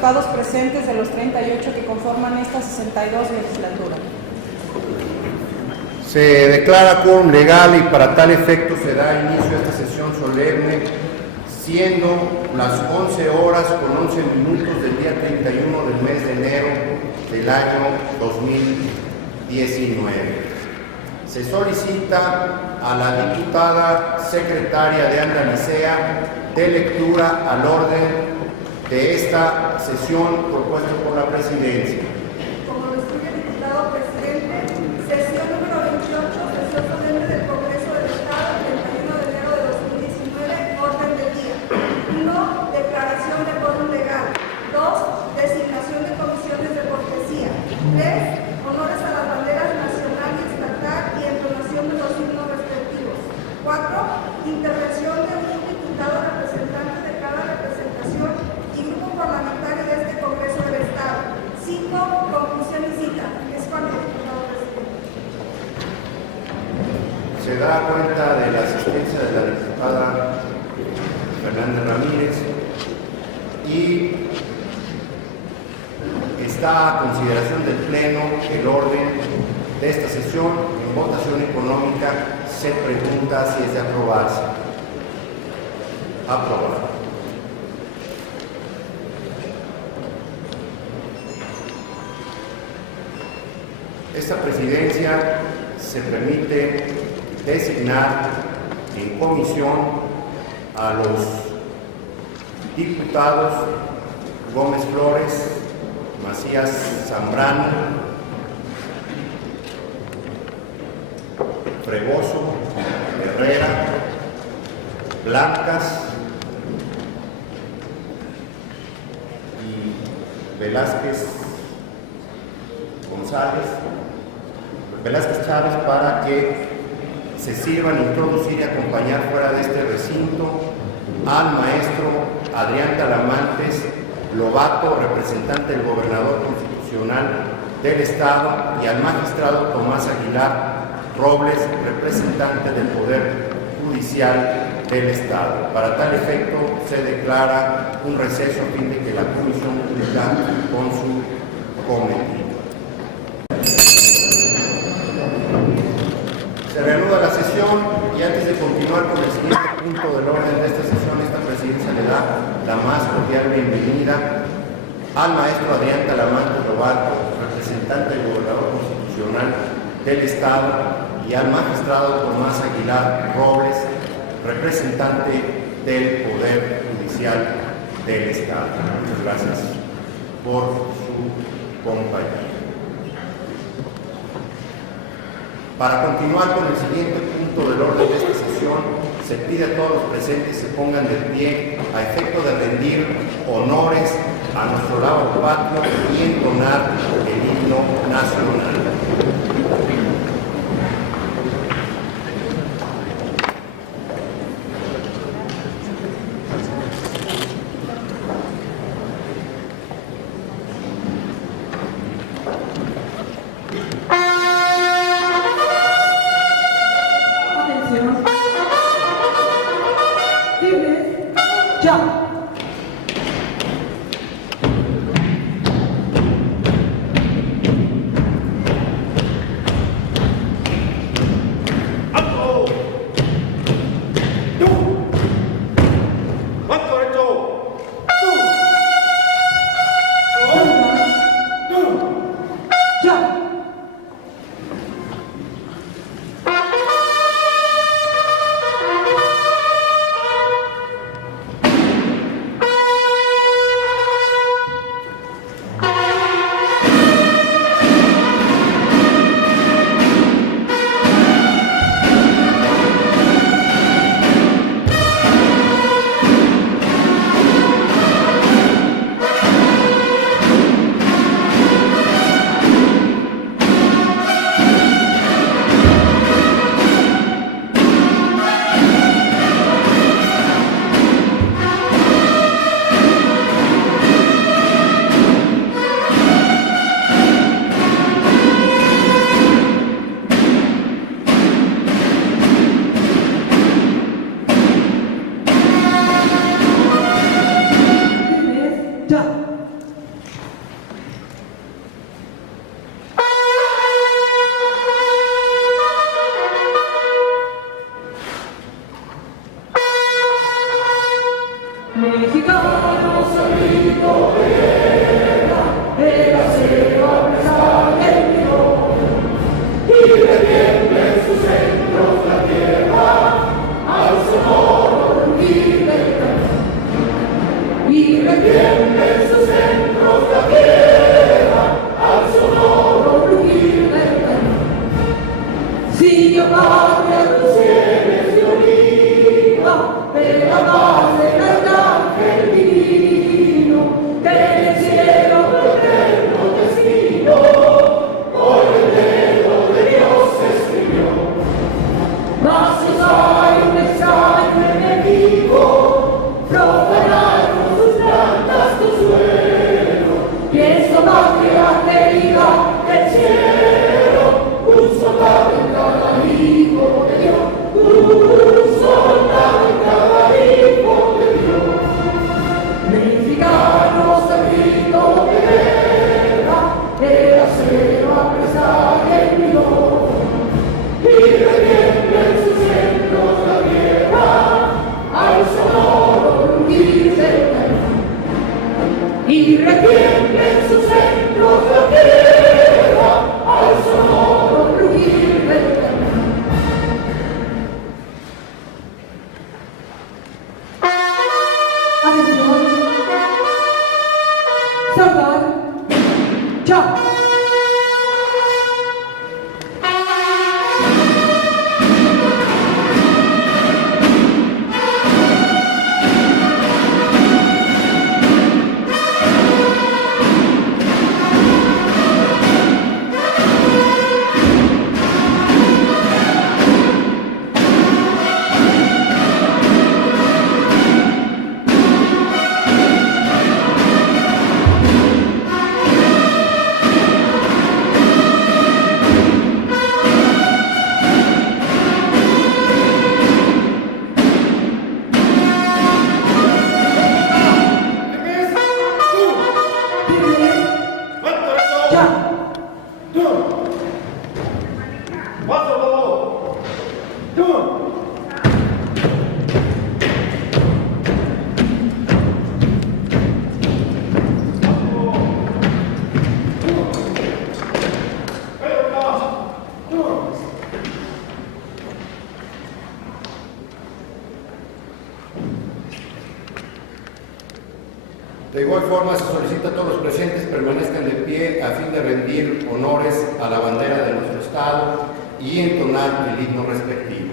diputados presentes de los 38 que conforman esta 62 legislatura. Se declara quórum legal y para tal efecto se da inicio a esta sesión solemne, siendo las 11 horas con 11 minutos del día 31 del mes de enero del año 2019. Se solicita a la diputada secretaria de Andalicea de lectura al orden de esta sesión propuesta por la presidencia. Como lo instruye el diputado presidente, sesión número 28, sesión solemne del Congreso del Estado, 31 de enero de 2019, orden del día. 1. Declaración de quórum legal. 2. Designación de comisiones de cortesía. 3. Honores a las banderas nacional y estatal y entonación de los himnos respectivos. 4. Intervención de un diputado representante de cada representación y grupo parlamentario de este Congreso del Estado. 5. Conclusión y cita. Es cuanto, diputado presidente. Se da cuenta de la asistencia de la diputada Fernández Ramírez y está a consideración del Pleno el orden de esta sesión. En votación económica se pregunta si es de aprobarse. Aprobado. Esta presidencia se permite designar en comisión a los diputados Gómez Flores, Macías Zambrano, Fregoso, Herrera, Blancas y Velázquez Chávez para que se sirvan a introducir y acompañar fuera de este recinto al maestro Adrián Talamantes Lobato, representante del gobernador constitucional del Estado, y al magistrado Tomás Aguilar Robles, representante del Poder Judicial del Estado. Para tal efecto se declara un receso a fin de que la comisión cumpla con su cometido. Se reanuda la sesión y antes de continuar con el siguiente punto del orden de esta sesión, esta presidencia le da la más cordial bienvenida al maestro Adrián Talamantes Lobato, representante del gobernador constitucional del Estado, y al magistrado Tomás Aguilar Robles, representante del Poder Judicial del Estado. Muchas gracias por su compañía. Para continuar con el siguiente punto del orden de esta sesión, se pide a todos los presentes se pongan de pie a efecto de rendir honores a nuestro lado patrio y entonar el himno nacional. De igual forma, se solicita a todos los presentes permanezcan de pie a fin de rendir honores a la bandera de nuestro Estado y entonar el himno respectivo.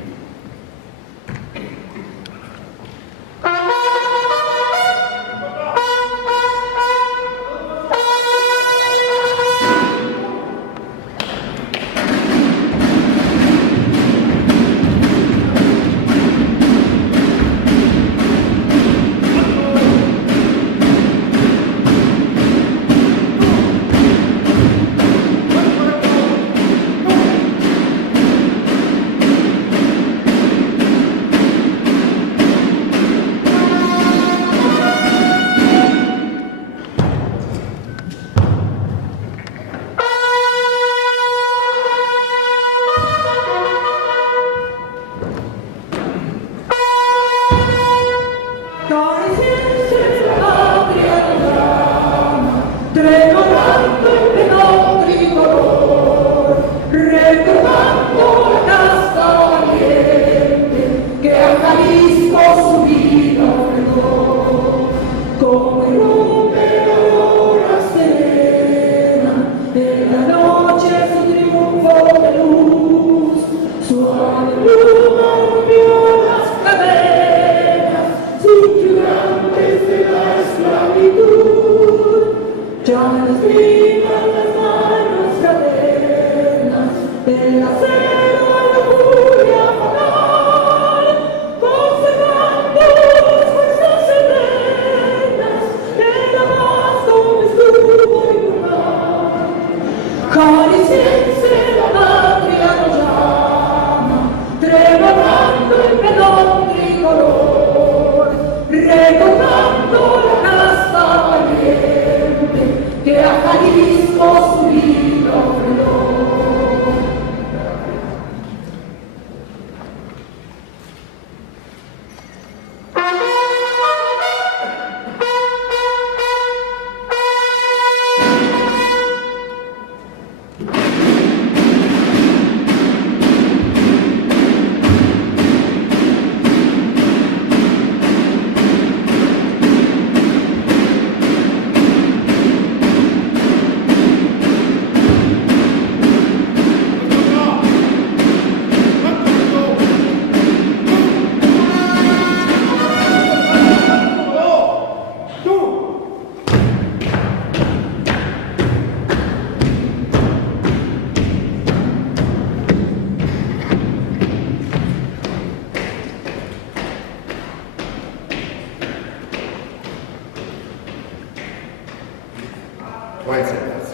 Pueden sentarse.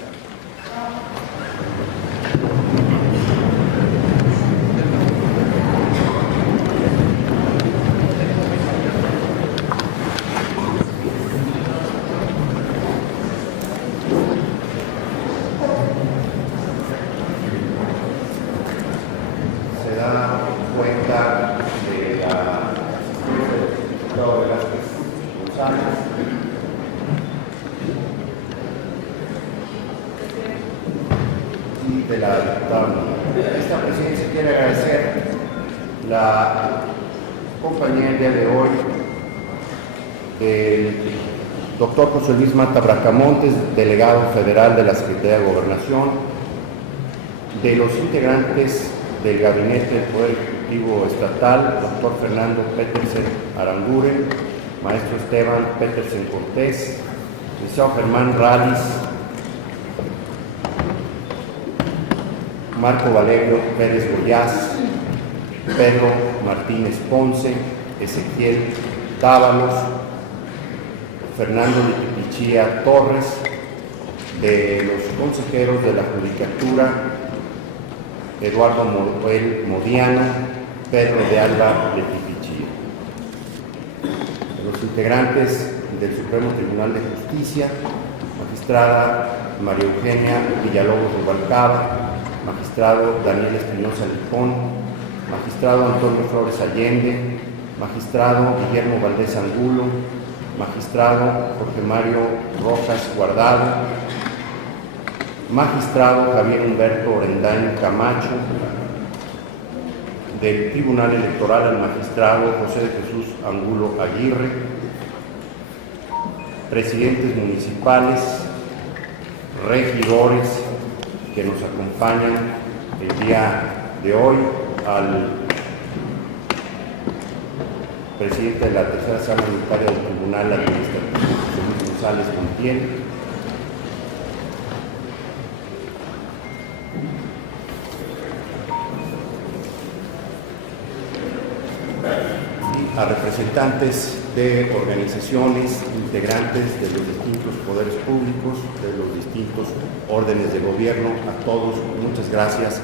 de la diputada. Esta presidencia quiere agradecer la compañía el día de hoy del doctor José Luis Mata Bracamontes, delegado federal de la Secretaría de Gobernación, de los integrantes del Gabinete del Poder Ejecutivo Estatal, doctor Fernando Petersen Aranguren, maestro Esteban Petersen Cortés, licenciado Germán Ralis, Marco Valerio Pérez Goyaz, Pedro Martínez Ponce, Ezequiel Dávalos, Fernando Litipichía Torres, de los consejeros de la Judicatura, Eduardo Moruel Modiano, Pedro de Alba Litipichía. De los integrantes del Supremo Tribunal de Justicia, magistrada María Eugenia Villalobos Rubalcaba, magistrado Daniel Espinosa Licón, magistrado Antonio Flores Allende, magistrado Guillermo Valdés Angulo, magistrado Jorge Mario Rojas Guardado, magistrado Javier Humberto Orendain Camacho, del Tribunal Electoral el magistrado José de Jesús Angulo Aguirre, presidentes municipales, regidores que nos acompañan el día de hoy, al presidente de la tercera sala unitaria del Tribunal Administrativo, José Luis González Montiel, y a representantes de organizaciones integrantes de los distintos poderes públicos, de los distintos órdenes de gobierno. A todos, muchas gracias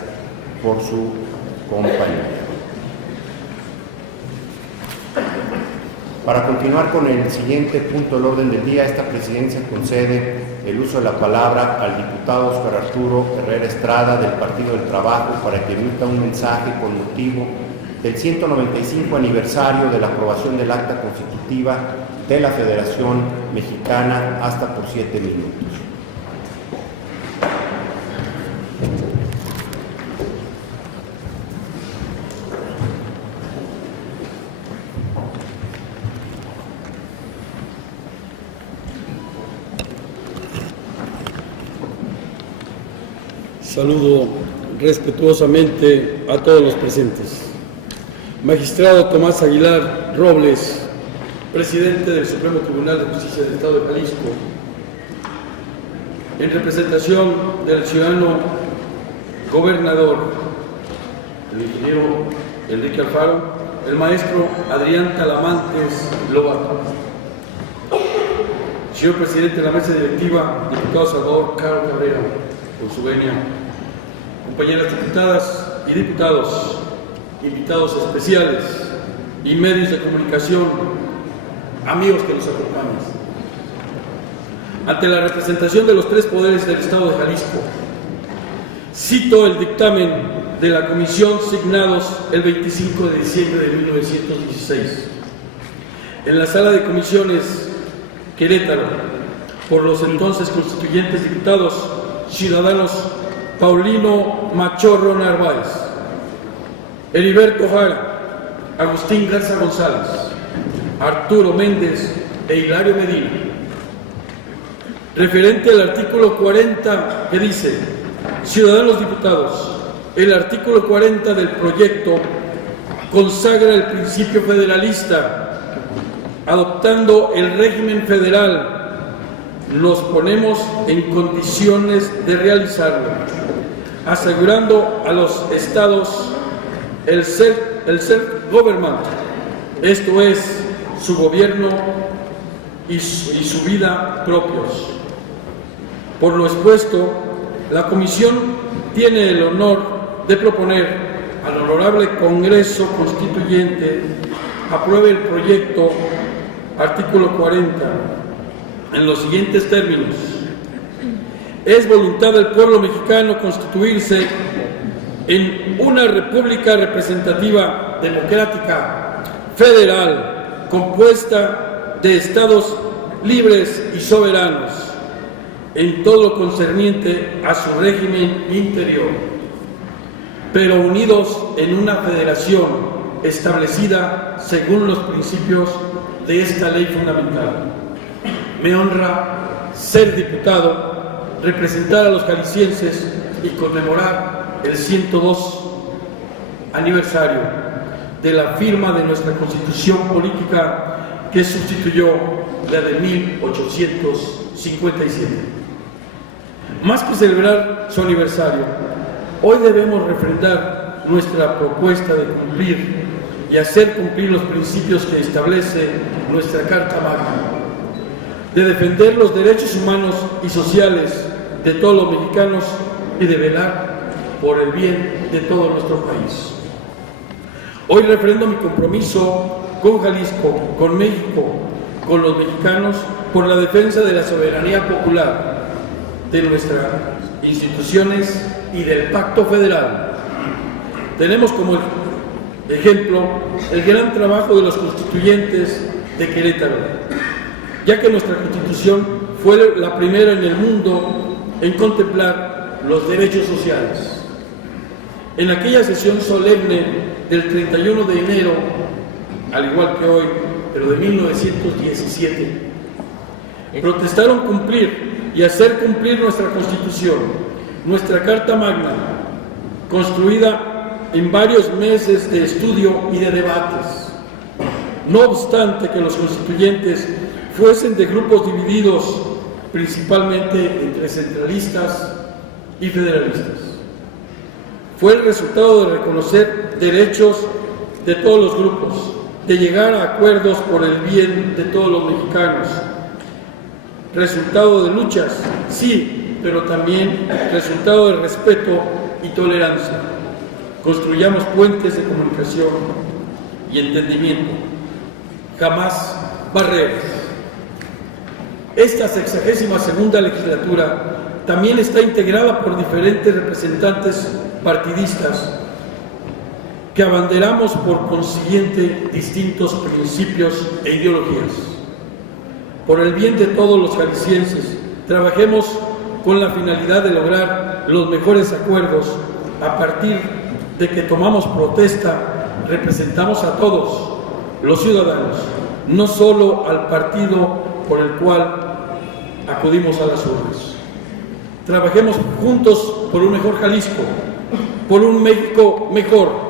por su compañía. Para continuar con el siguiente punto del orden del día, esta presidencia concede el uso de la palabra al diputado Óscar Arturo Herrera Estrada del Partido del Trabajo para que emita un mensaje con motivo del 195 aniversario de la aprobación del Acta Constitutiva de la Federación Mexicana, hasta por 7 minutos. Saludo respetuosamente a todos los presentes. Magistrado Tomás Aguilar Robles, presidente del Supremo Tribunal de Justicia del Estado de Jalisco, en representación del ciudadano gobernador, el ingeniero Enrique Alfaro, el maestro Adrián Talamantes Lobato, señor presidente de la mesa directiva, diputado Salvador Caro Cabrera, por su venia, compañeras diputadas y diputados, invitados especiales y medios de comunicación, amigos que nos acompañan. Ante la representación de los tres poderes del Estado de Jalisco, cito el dictamen de la Comisión signados el 25 de diciembre de 1916 en la Sala de Comisiones Querétaro por los entonces constituyentes diputados ciudadanos Paulino Machorro Narváez, Heriberto Jara, Agustín Garza González, Arturo Méndez e Hilario Medina, referente al artículo 40 que dice: ciudadanos diputados, el artículo 40 del proyecto consagra el principio federalista. Adoptando el régimen federal, nos ponemos en condiciones de realizarlo, asegurando a los estados el self-government, esto es, su gobierno y su vida propios. Por lo expuesto, la Comisión tiene el honor de proponer al Honorable Congreso Constituyente apruebe el proyecto artículo 40 en los siguientes términos: es voluntad del pueblo mexicano constituirse en una república representativa, democrática, federal, compuesta de estados libres y soberanos, en todo lo concerniente a su régimen interior, pero unidos en una federación establecida según los principios de esta ley fundamental. Me honra ser diputado, representar a los jaliscienses y conmemorar el 102 aniversario de la firma de nuestra Constitución política que sustituyó la de 1857. Más que celebrar su aniversario, hoy debemos refrendar nuestra propuesta de cumplir y hacer cumplir los principios que establece nuestra Carta Magna, de defender los derechos humanos y sociales de todos los mexicanos y de velar por el bien de todo nuestro país. Hoy refrendo mi compromiso con Jalisco, con México, con los mexicanos, por la defensa de la soberanía popular, de nuestras instituciones y del Pacto Federal. Tenemos como ejemplo el gran trabajo de los constituyentes de Querétaro, ya que nuestra Constitución fue la primera en el mundo en contemplar los derechos sociales. En aquella sesión solemne del 31 de enero, al igual que hoy, pero de 1917, protestaron cumplir y hacer cumplir nuestra Constitución, nuestra Carta Magna, construida en varios meses de estudio y de debates. No obstante que los constituyentes fuesen de grupos divididos principalmente entre centralistas y federalistas. Fue el resultado de reconocer derechos de todos los grupos, de llegar a acuerdos por el bien de todos los mexicanos. Resultado de luchas, sí, pero también resultado de respeto y tolerancia. Construyamos puentes de comunicación y entendimiento, jamás barreras. Esta 62ª legislatura también está integrada por diferentes representantes partidistas que abanderamos por consiguiente distintos principios e ideologías. Por el bien de todos los jaliscienses, trabajemos con la finalidad de lograr los mejores acuerdos. A partir de que tomamos protesta, representamos a todos los ciudadanos, no solo al partido por el cual acudimos a las urnas. Trabajemos juntos por un mejor Jalisco, por un México mejor.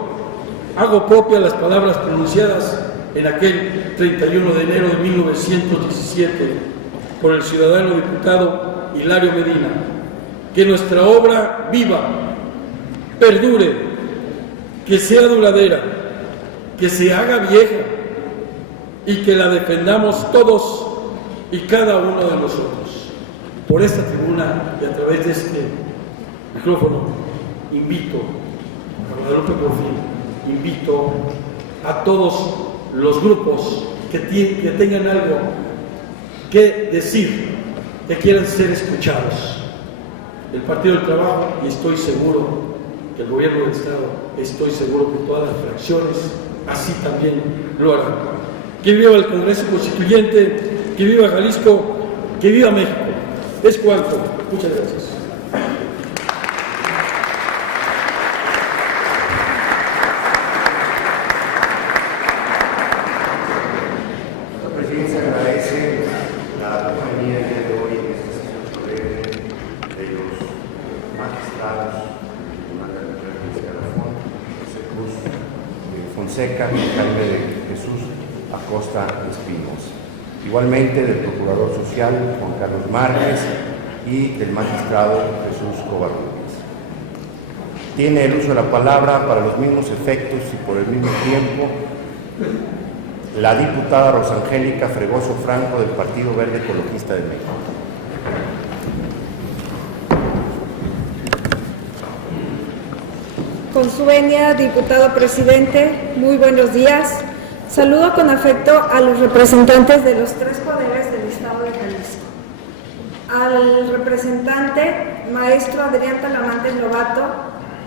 Hago propia las palabras pronunciadas en aquel 31 de enero de 1917 por el ciudadano diputado Hilario Medina: que nuestra obra viva, perdure, que sea duradera, que se haga vieja y que la defendamos todos y cada uno de nosotros. Por esta tribuna y a través de este micrófono invito a Guadalupe Porfín, invito a todos los grupos que tengan algo que decir, que quieran ser escuchados. El Partido del Trabajo, y estoy seguro que el Gobierno del Estado, estoy seguro que todas las fracciones así también lo harán. Que viva el Congreso Constituyente, que viva Jalisco, que viva México. Es cuanto. Muchas gracias. La presidencia agradece la compañía el día de hoy en esta sesión solemne de los magistrados del Tribunal de Arbitraje de Garrafón, José Cruz Fonseca y Jaime de Jesús Acosta Espinos. Igualmente del Procurador Social Juan Carlos Márquez y del magistrado Jesús Covarrubias. Tiene el uso de la palabra para los mismos efectos y por el mismo tiempo la diputada Rosangélica Fregoso Franco del Partido Verde Ecologista de México. Con su venia, diputado presidente, muy buenos días. Saludo con afecto a los representantes de los tres poderes del Estado de Jalisco. Al representante, maestro Adrián Talamantes Lobato,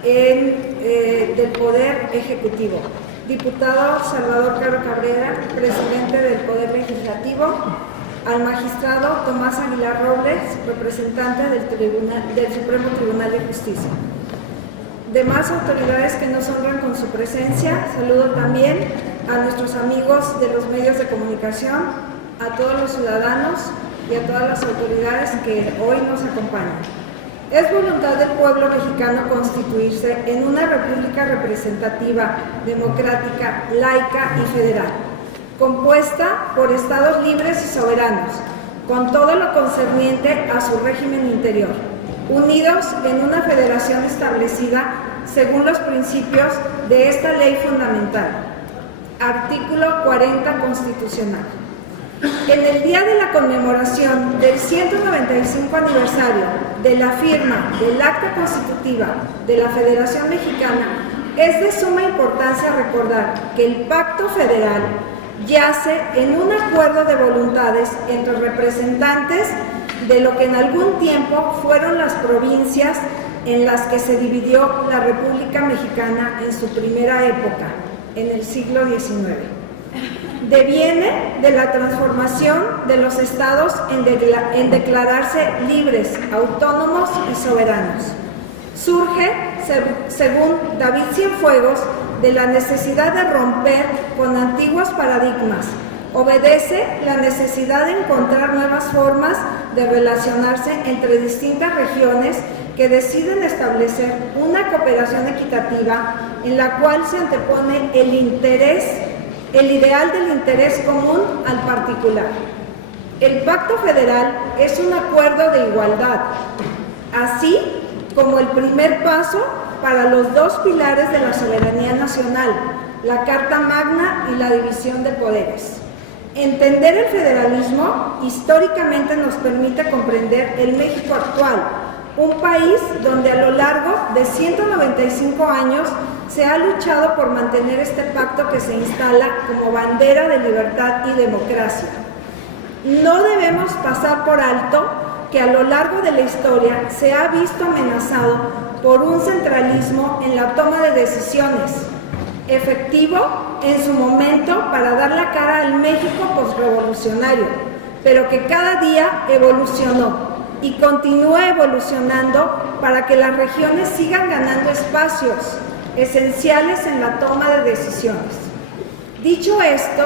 del Poder Ejecutivo. Diputado Salvador Caro Cabrera, presidente del Poder Legislativo. al magistrado Tomás Aguilar Robles, representante del Supremo Tribunal de Justicia. Demás autoridades que nos honran con su presencia, saludo también a nuestros amigos de los medios de comunicación, a todos los ciudadanos y a todas las autoridades que hoy nos acompañan. Es voluntad del pueblo mexicano constituirse en una república representativa, democrática, laica y federal, compuesta por estados libres y soberanos, con todo lo concerniente a su régimen interior, unidos en una federación establecida según los principios de esta ley fundamental. Artículo 40 constitucional. En el día de la conmemoración del 195 aniversario de la firma del Acta Constitutiva de la Federación Mexicana, es de suma importancia recordar que el Pacto Federal yace en un acuerdo de voluntades entre representantes de lo que en algún tiempo fueron las provincias en las que se dividió la República Mexicana en su primera época, en el siglo XIX. Deviene de la transformación de los estados en declararse libres, autónomos y soberanos. Surge, según David Cienfuegos, de la necesidad de romper con antiguos paradigmas. Obedece la necesidad de encontrar nuevas formas de relacionarse entre distintas regiones que deciden establecer una cooperación equitativa en la cual se antepone el ideal del interés común al particular. El Pacto Federal es un acuerdo de igualdad, así como el primer paso para los dos pilares de la soberanía nacional, la Carta Magna y la división de poderes. Entender el federalismo históricamente nos permite comprender el México actual, un país donde a lo largo de 195 años se ha luchado por mantener este pacto que se instala como bandera de libertad y democracia. No debemos pasar por alto que a lo largo de la historia se ha visto amenazado por un centralismo en la toma de decisiones, efectivo en su momento para dar la cara al México postrevolucionario, pero que cada día evolucionó y continúa evolucionando para que las regiones sigan ganando espacios esenciales en la toma de decisiones. Dicho esto,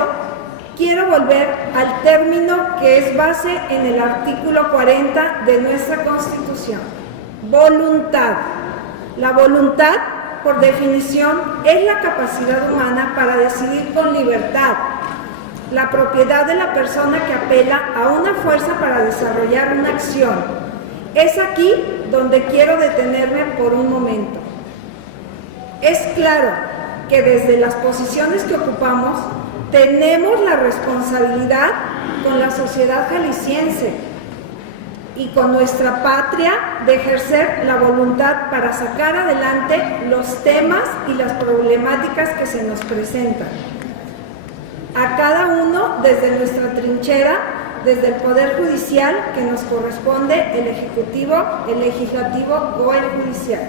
quiero volver al término que es base en el artículo 40 de nuestra Constitución: voluntad. La voluntad, por definición, es la capacidad humana para decidir con libertad, la propiedad de la persona que apela a una fuerza para desarrollar una acción. Es aquí donde quiero detenerme por un momento. Es claro que desde las posiciones que ocupamos tenemos la responsabilidad con la sociedad jalisciense y con nuestra patria de ejercer la voluntad para sacar adelante los temas y las problemáticas que se nos presentan. A cada uno desde nuestra trinchera, desde el Poder Judicial, que nos corresponde el Ejecutivo, el Legislativo o el Judicial.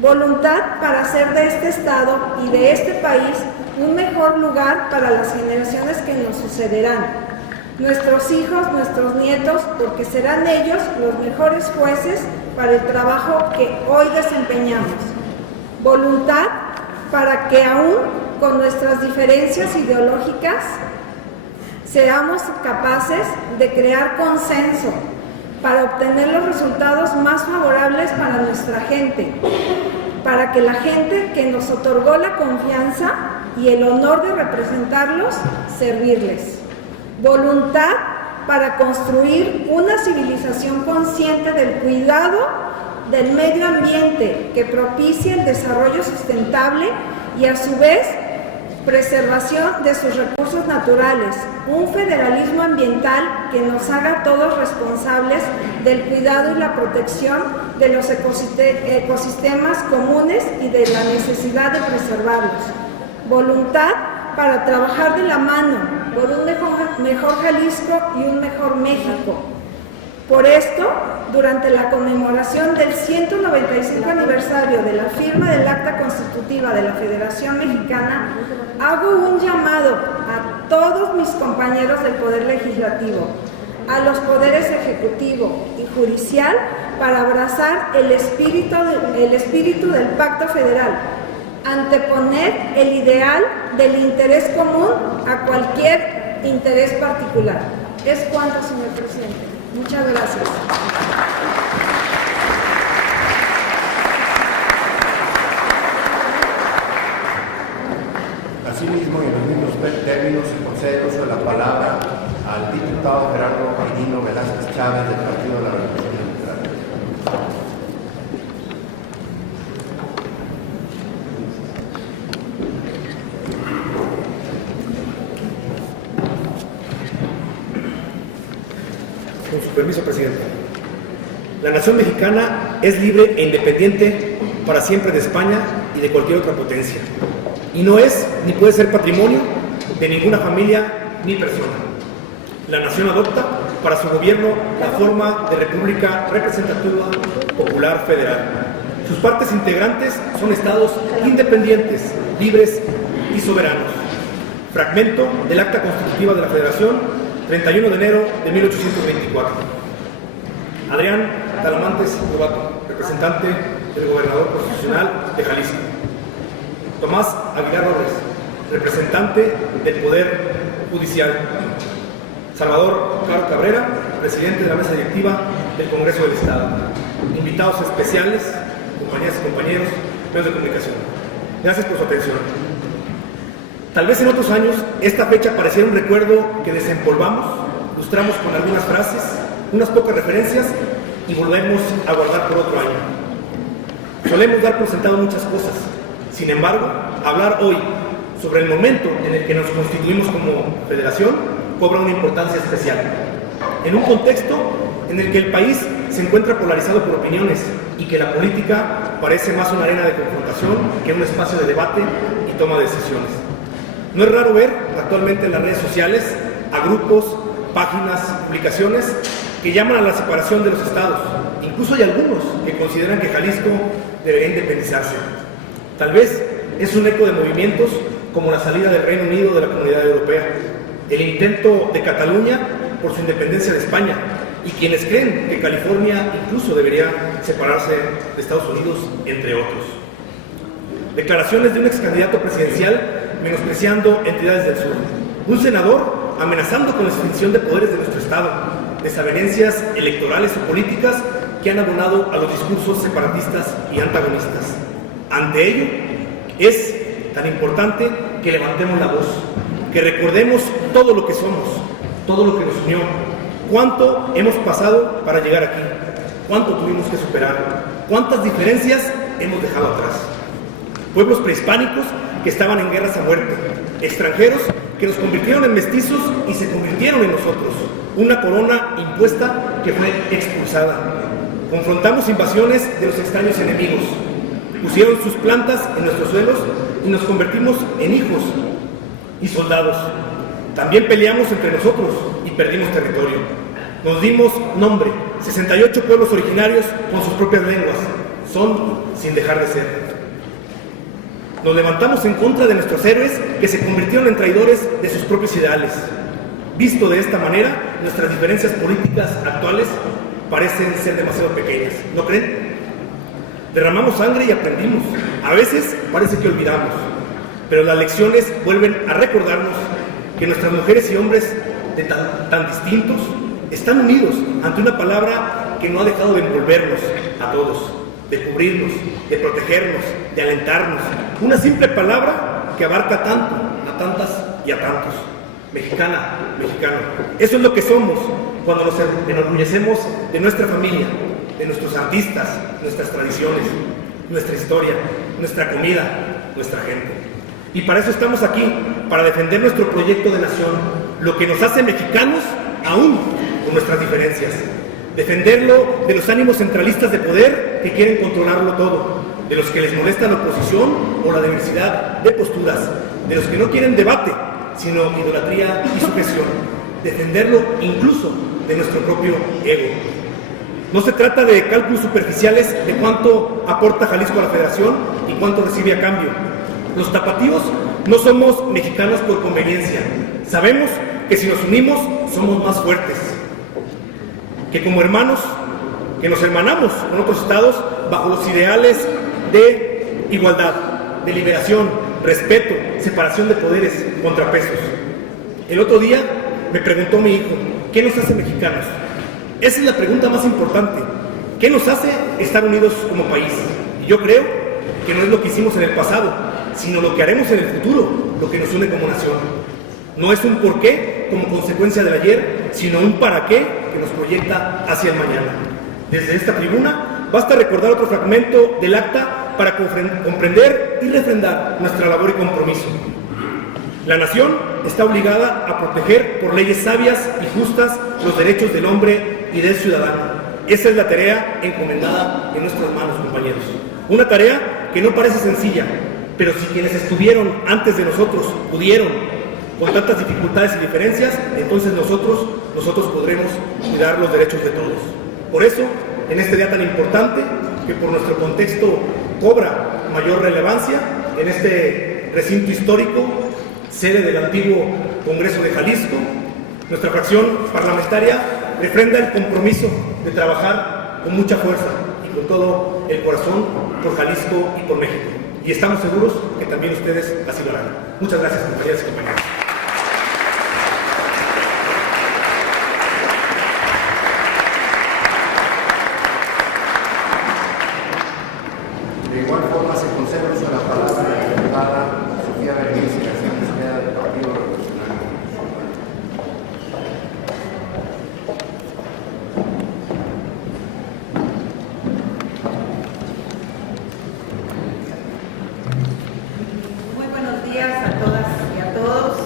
Voluntad para hacer de este Estado y de este país un mejor lugar para las generaciones que nos sucederán. Nuestros hijos, nuestros nietos, porque serán ellos los mejores jueces para el trabajo que hoy desempeñamos. Voluntad para que aún con nuestras diferencias ideológicas seamos capaces de crear consenso para obtener los resultados más favorables para nuestra gente, para que la gente que nos otorgó la confianza y el honor de representarlos, servirles. Voluntad para construir una civilización consciente del cuidado del medio ambiente que propicie el desarrollo sustentable y a su vez preservación de sus recursos naturales, un federalismo ambiental que nos haga todos responsables del cuidado y la protección de los ecosistemas comunes y de la necesidad de preservarlos. Voluntad para trabajar de la mano por un mejor Jalisco y un mejor México. Por esto, durante la conmemoración del 195 aniversario de la firma del Acta Constitutiva de la Federación Mexicana, hago un llamado a todos mis compañeros del Poder Legislativo, a los poderes ejecutivo y judicial para abrazar el espíritu del Pacto Federal, anteponer el ideal del interés común a cualquier interés particular. Es cuanto, señor presidente. Muchas gracias. Asimismo, y en los mismos términos, se concede el uso de la palabra al diputado Gerardo Albino Velázquez Chávez del Partido de la Revolución Democrática. Con su permiso, presidente. La nación mexicana es libre e independiente para siempre de España y de cualquier otra potencia. Y no es ni puede ser patrimonio de ninguna familia ni persona. La nación adopta para su gobierno la forma de república representativa popular federal. Sus partes integrantes son estados independientes, libres y soberanos. Fragmento del Acta Constitutiva de la Federación, 31 de enero de 1824. Adrián Talamantes Lobato, representante del gobernador constitucional de Jalisco. Tomás Aguilar Robles, representante del Poder Judicial. Salvador Caro Cabrera, presidente de la mesa directiva del Congreso del Estado. Invitados especiales, compañeras y compañeros, medios de comunicación. Gracias por su atención. Tal vez en otros años esta fecha pareciera un recuerdo que desempolvamos, ilustramos con algunas frases, unas pocas referencias y volvemos a guardar por otro año. Solemos dar por sentado muchas cosas. Sin embargo, hablar hoy sobre el momento en el que nos constituimos como federación cobra una importancia especial. En un contexto en el que el país se encuentra polarizado por opiniones y que la política parece más una arena de confrontación que un espacio de debate y toma de decisiones. No es raro ver actualmente en las redes sociales a grupos, páginas, publicaciones que llaman a la separación de los estados. Incluso hay algunos que consideran que Jalisco debería independizarse. Tal vez es un eco de movimientos como la salida del Reino Unido de la Comunidad Europea, el intento de Cataluña por su independencia de España y quienes creen que California incluso debería separarse de Estados Unidos, entre otros. Declaraciones de un ex candidato presidencial menospreciando entidades del sur, un senador amenazando con la extinción de poderes de nuestro Estado, desavenencias electorales o políticas que han abonado a los discursos separatistas y antagonistas. Ante ello, es tan importante que levantemos la voz, que recordemos todo lo que somos, todo lo que nos unió, cuánto hemos pasado para llegar aquí, cuánto tuvimos que superar, cuántas diferencias hemos dejado atrás. Pueblos prehispánicos que estaban en guerras a muerte, extranjeros que nos convirtieron en mestizos y se convirtieron en nosotros, una corona impuesta que fue expulsada. Confrontamos invasiones de los extraños enemigos, pusieron sus plantas en nuestros suelos y nos convertimos en hijos y soldados. También peleamos entre nosotros y perdimos territorio. Nos dimos nombre, 68 pueblos originarios con sus propias lenguas, son sin dejar de ser. Nos levantamos en contra de nuestros héroes que se convirtieron en traidores de sus propios ideales. Visto de esta manera, nuestras diferencias políticas actuales parecen ser demasiado pequeñas, ¿no creen? Derramamos sangre y aprendimos. A veces parece que olvidamos, pero las lecciones vuelven a recordarnos que nuestras mujeres y hombres tan distintos están unidos ante una palabra que no ha dejado de envolvernos a todos, de cubrirnos, de protegernos, de alentarnos. Una simple palabra que abarca tanto, a tantas y a tantos. Mexicana, mexicano. Eso es lo que somos cuando nos enorgullecemos de nuestra familia, de nuestros artistas, nuestras tradiciones, nuestra historia, nuestra comida, nuestra gente. Y para eso estamos aquí, para defender nuestro proyecto de nación, lo que nos hace mexicanos aún con nuestras diferencias. Defenderlo de los ánimos centralistas de poder que quieren controlarlo todo, de los que les molesta la oposición o la diversidad de posturas, de los que no quieren debate, sino idolatría y sujeción. Defenderlo incluso de nuestro propio ego. No se trata de cálculos superficiales de cuánto aporta Jalisco a la Federación y cuánto recibe a cambio. Los tapatíos no somos mexicanos por conveniencia, Sabemos que si nos unimos somos más fuertes, que como hermanos, que nos hermanamos con otros estados bajo los ideales de igualdad, de liberación, respeto, separación de poderes, contrapesos. El otro día me preguntó mi hijo, ¿qué nos hace mexicanos? Esa es la pregunta más importante. ¿Qué nos hace estar unidos como país? Y yo creo que no es lo que hicimos en el pasado, sino lo que haremos en el futuro, lo que nos une como nación. No es un por qué como consecuencia del ayer, sino un para qué que nos proyecta hacia el mañana. Desde esta tribuna basta recordar otro fragmento del acta para comprender y refrendar nuestra labor y compromiso. La nación está obligada a proteger por leyes sabias y justas los derechos del hombre y del ciudadano. Esa es la tarea encomendada en nuestras manos, compañeros. Una tarea que no parece sencilla, pero si quienes estuvieron antes de nosotros pudieron con tantas dificultades y diferencias, entonces nosotros podremos cuidar los derechos de todos. Por eso, en este día tan importante, que por nuestro contexto cobra mayor relevancia, en este recinto histórico, sede del antiguo Congreso de Jalisco, nuestra fracción parlamentaria refrenda el compromiso de trabajar con mucha fuerza y con todo el corazón por Jalisco y por México. Y estamos seguros que también ustedes así lo harán. Muchas gracias, compañeras y compañeros. De igual forma se conserva uso de la palabra de la diputada Sofía Berenice García Mosqueda del Partido Revolucionario. Muy buenos días a todas y a todos.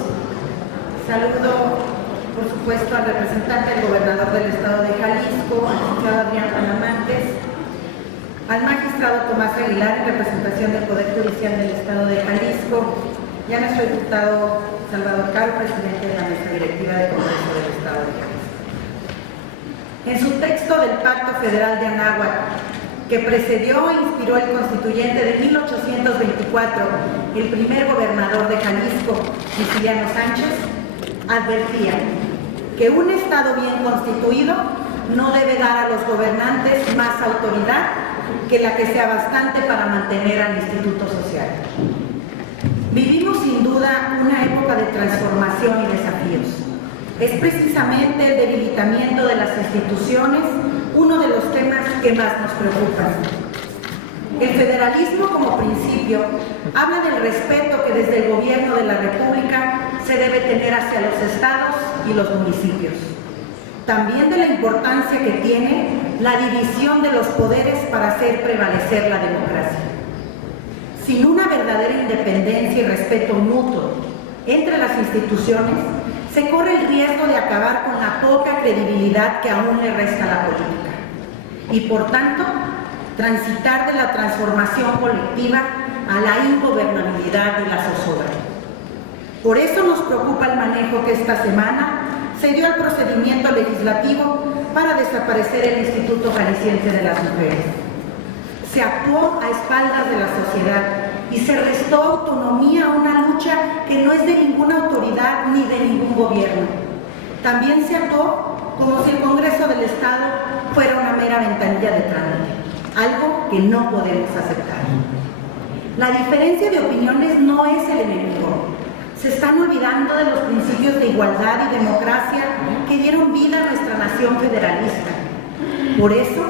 Saludo, por supuesto, al representante del gobernador del estado de Jalisco, al licenciado Adrián Talamantes, al magistrado Tomás Aguilar, en representación del Poder Judicial del estado de Jalisco, y a nuestro diputado Salvador Caro, presidente de la mesa directiva del Congreso del estado de Jalisco. En su texto del Pacto Federal de Anáhuac, que precedió e inspiró el constituyente de 1824, el primer gobernador de Jalisco, Prisciliano Sánchez, advertía que un Estado bien constituido no debe dar a los gobernantes más autoridad que la que sea bastante para mantener al instituto social. Vivimos sin duda una época de transformación y desafíos. Es precisamente el debilitamiento de las instituciones uno de los temas que más nos preocupan. El federalismo como principio habla del respeto que desde el gobierno de la República se debe tener hacia los estados y los municipios. También de la importancia que tiene la división de los poderes para hacer prevalecer la democracia. Sin una verdadera independencia y respeto mutuo entre las instituciones, se corre el riesgo de acabar con la poca credibilidad que aún le resta a la política y, por tanto, transitar de la transformación colectiva a la ingobernabilidad y la zozobra. Por eso nos preocupa el manejo que esta semana se dio al procedimiento legislativo para desaparecer el Instituto Jalisciense de las Mujeres. Se actuó a espaldas de la sociedad y se restó autonomía a una lucha que no es de ninguna autoridad ni de ningún gobierno. También se actuó como si el Congreso del Estado fuera una mera ventanilla de trámite, algo que no podemos aceptar. La diferencia de opiniones no es el enemigo. Se están olvidando de los principios de igualdad y democracia que dieron vida a nuestra nación federalista. Por eso,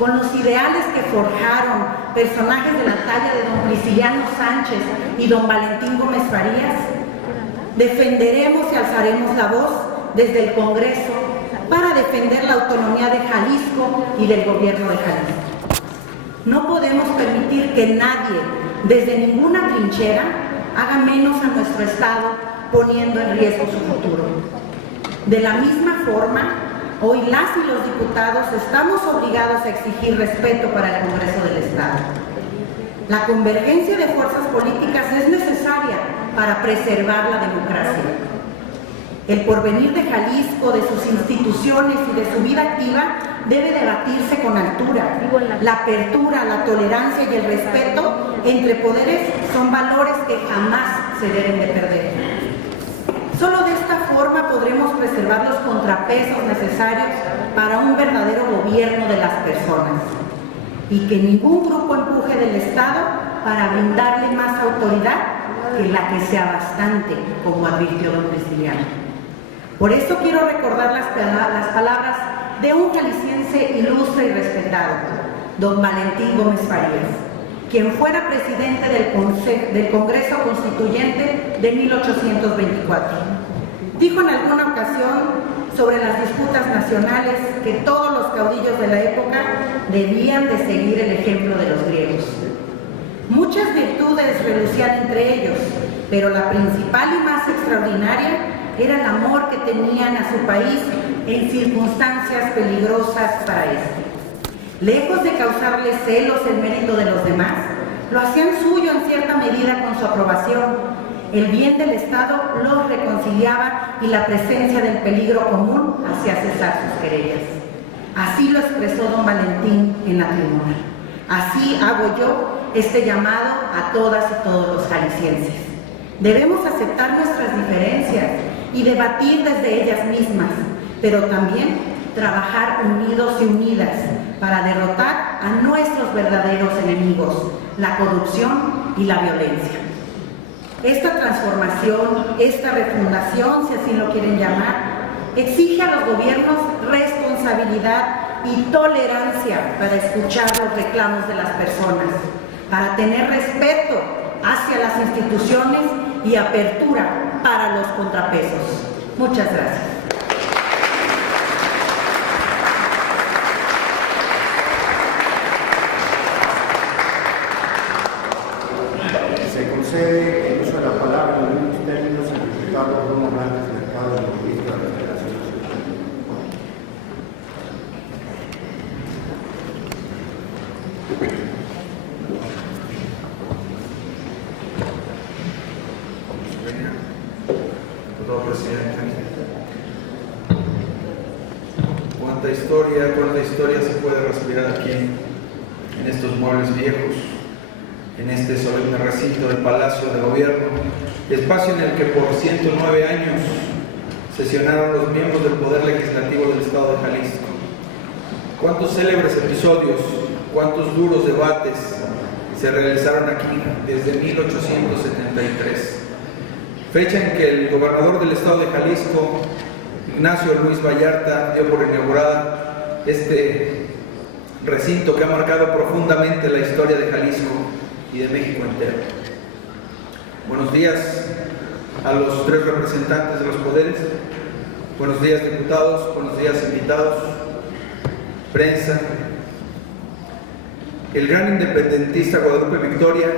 con los ideales que forjaron personajes de la talla de don Prisciliano Sánchez y don Valentín Gómez Farías, defenderemos y alzaremos la voz desde el Congreso para defender la autonomía de Jalisco y del gobierno de Jalisco. No podemos permitir que nadie, desde ninguna trinchera, haga menos a nuestro Estado, poniendo en riesgo su futuro. De la misma forma, hoy las y los diputados estamos obligados a exigir respeto para el Congreso del Estado. La convergencia de fuerzas políticas es necesaria para preservar la democracia. El porvenir de Jalisco, de sus instituciones y de su vida activa debe debatirse con altura. La apertura, la tolerancia y el respeto entre poderes son valores que jamás se deben de perder. Solo de esta forma podremos preservar los contrapesos necesarios para un verdadero gobierno de las personas y que ningún grupo empuje del Estado para brindarle más autoridad que la que sea bastante, como advirtió don Prisciliano. Por eso quiero recordar las palabras de un jalisciense ilustre y respetado, don Valentín Gómez Farías, quien fuera presidente del Congreso Constituyente de 1824. Dijo en alguna ocasión sobre las disputas nacionales que todos los caudillos de la época debían de seguir el ejemplo de los griegos. Muchas virtudes relucían entre ellos, pero la principal y más extraordinaria era el amor que tenían a su país en circunstancias peligrosas para este. Lejos de causarles celos el mérito de los demás, lo hacían suyo en cierta medida con su aprobación. El bien del Estado los reconciliaba y la presencia del peligro común hacía cesar sus querellas. Así lo expresó don Valentín en la tribuna. Así hago yo este llamado a todas y todos los jaliscienses. Debemos aceptar nuestras diferencias y debatir desde ellas mismas, pero también trabajar unidos y unidas para derrotar a nuestros verdaderos enemigos, la corrupción y la violencia. Esta transformación, esta refundación, si así lo quieren llamar, exige a los gobiernos responsabilidad y tolerancia para escuchar los reclamos de las personas, para tener respeto hacia las instituciones y apertura para los contrapesos. Muchas gracias. Se concede el uso de la palabra en los mismos términos al diputado Bruno Blanques Mercado, del Movimiento de la Federación Nacional. Diputado presidente, cuánta historia se puede respirar aquí en estos muebles viejos, en este solemne recinto del Palacio de Gobierno, espacio en el que por 109 años sesionaron los miembros del Poder Legislativo del Estado de Jalisco. Cuántos célebres episodios, cuántos duros debates se realizaron aquí desde 1873, fecha en que el gobernador del Estado de Jalisco, Ignacio Luis Vallarta, dio por inaugurada este recinto que ha marcado profundamente la historia de Jalisco y de México entero. Buenos días a los tres representantes de los poderes, buenos días diputados, buenos días invitados, prensa. El gran independentista Guadalupe Victoria,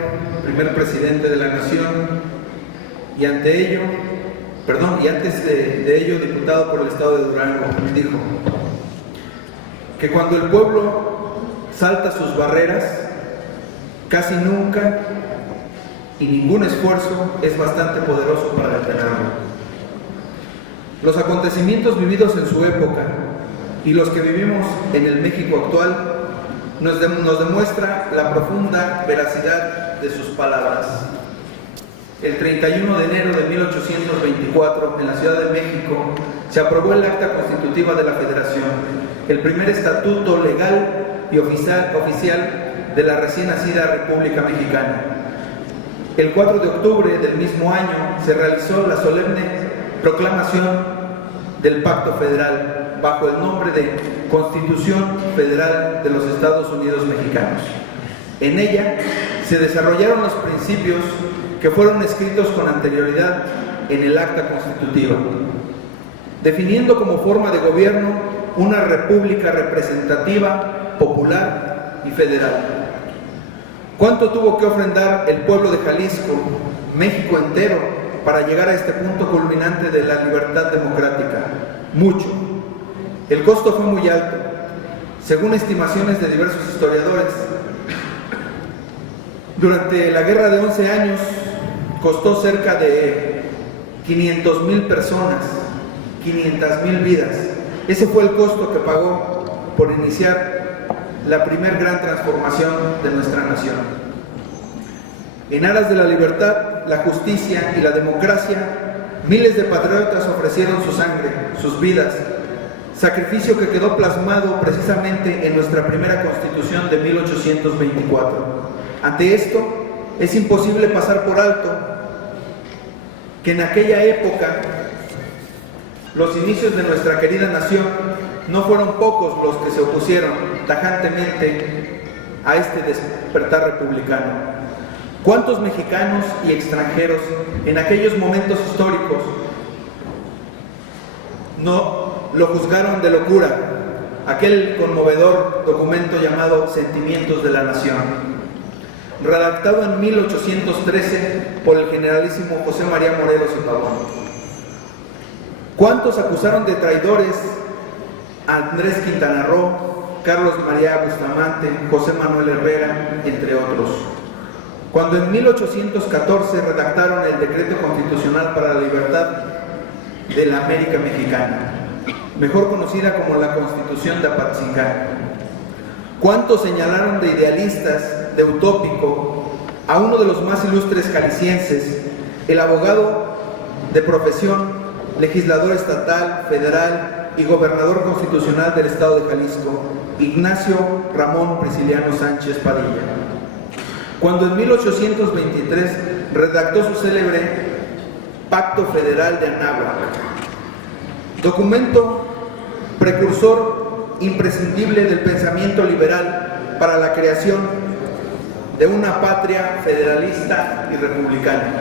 primer presidente de la nación, y antes de ello diputado por el estado de Durango, dijo que cuando el pueblo salta sus barreras, casi nunca y ningún esfuerzo es bastante poderoso para detenerlo. Los acontecimientos vividos en su época y los que vivimos en el México actual nos demuestra la profunda veracidad de sus palabras. El 31 de enero de 1824, en la Ciudad de México, se aprobó el Acta Constitutiva de la Federación, el primer estatuto legal y oficial de la recién nacida República Mexicana. El 4 de octubre del mismo año se realizó la solemne proclamación del Pacto Federal bajo el nombre de Constitución Federal de los Estados Unidos Mexicanos. En ella se desarrollaron los principios que fueron escritos con anterioridad en el Acta Constitutiva, definiendo como forma de gobierno una república representativa, popular y federal. ¿Cuánto tuvo que ofrendar el pueblo de Jalisco, México entero, para llegar a este punto culminante de la libertad democrática? Mucho. El costo fue muy alto. Según estimaciones de diversos historiadores, durante la Guerra de 11 años costó cerca de 500,000 personas, 500,000 vidas. Ese fue el costo que pagó por iniciar la primer gran transformación de nuestra nación. En aras de la libertad, la justicia y la democracia, Miles de patriotas ofrecieron su sangre, sus vidas, sacrificio que quedó plasmado precisamente en nuestra primera Constitución de 1824. Ante esto, es imposible pasar por alto que en aquella época los inicios de nuestra querida nación no fueron pocos los que se opusieron tajantemente a este despertar republicano. ¿Cuántos mexicanos y extranjeros en aquellos momentos históricos no lo juzgaron de locura? Aquel conmovedor documento llamado Sentimientos de la Nación, redactado en 1813 por el generalísimo José María Morelos y Pavón. ¿Cuántos acusaron de traidores a Andrés Quintana Roo, Carlos María Bustamante, José Manuel Herrera, entre otros? Cuando en 1814 redactaron el Decreto Constitucional para la Libertad de la América Mexicana, mejor conocida como la Constitución de Apatzingán. ¿Cuántos señalaron de idealistas, de utópico, a uno de los más ilustres jaliscienses, el abogado de profesión, legislador estatal, federal y gobernador constitucional del estado de Jalisco, Ignacio Ramón Prisciliano Sánchez Padilla? Cuando en 1823 redactó su célebre Pacto Federal de Anáhuac, documento precursor imprescindible del pensamiento liberal para la creación de una patria federalista y republicana.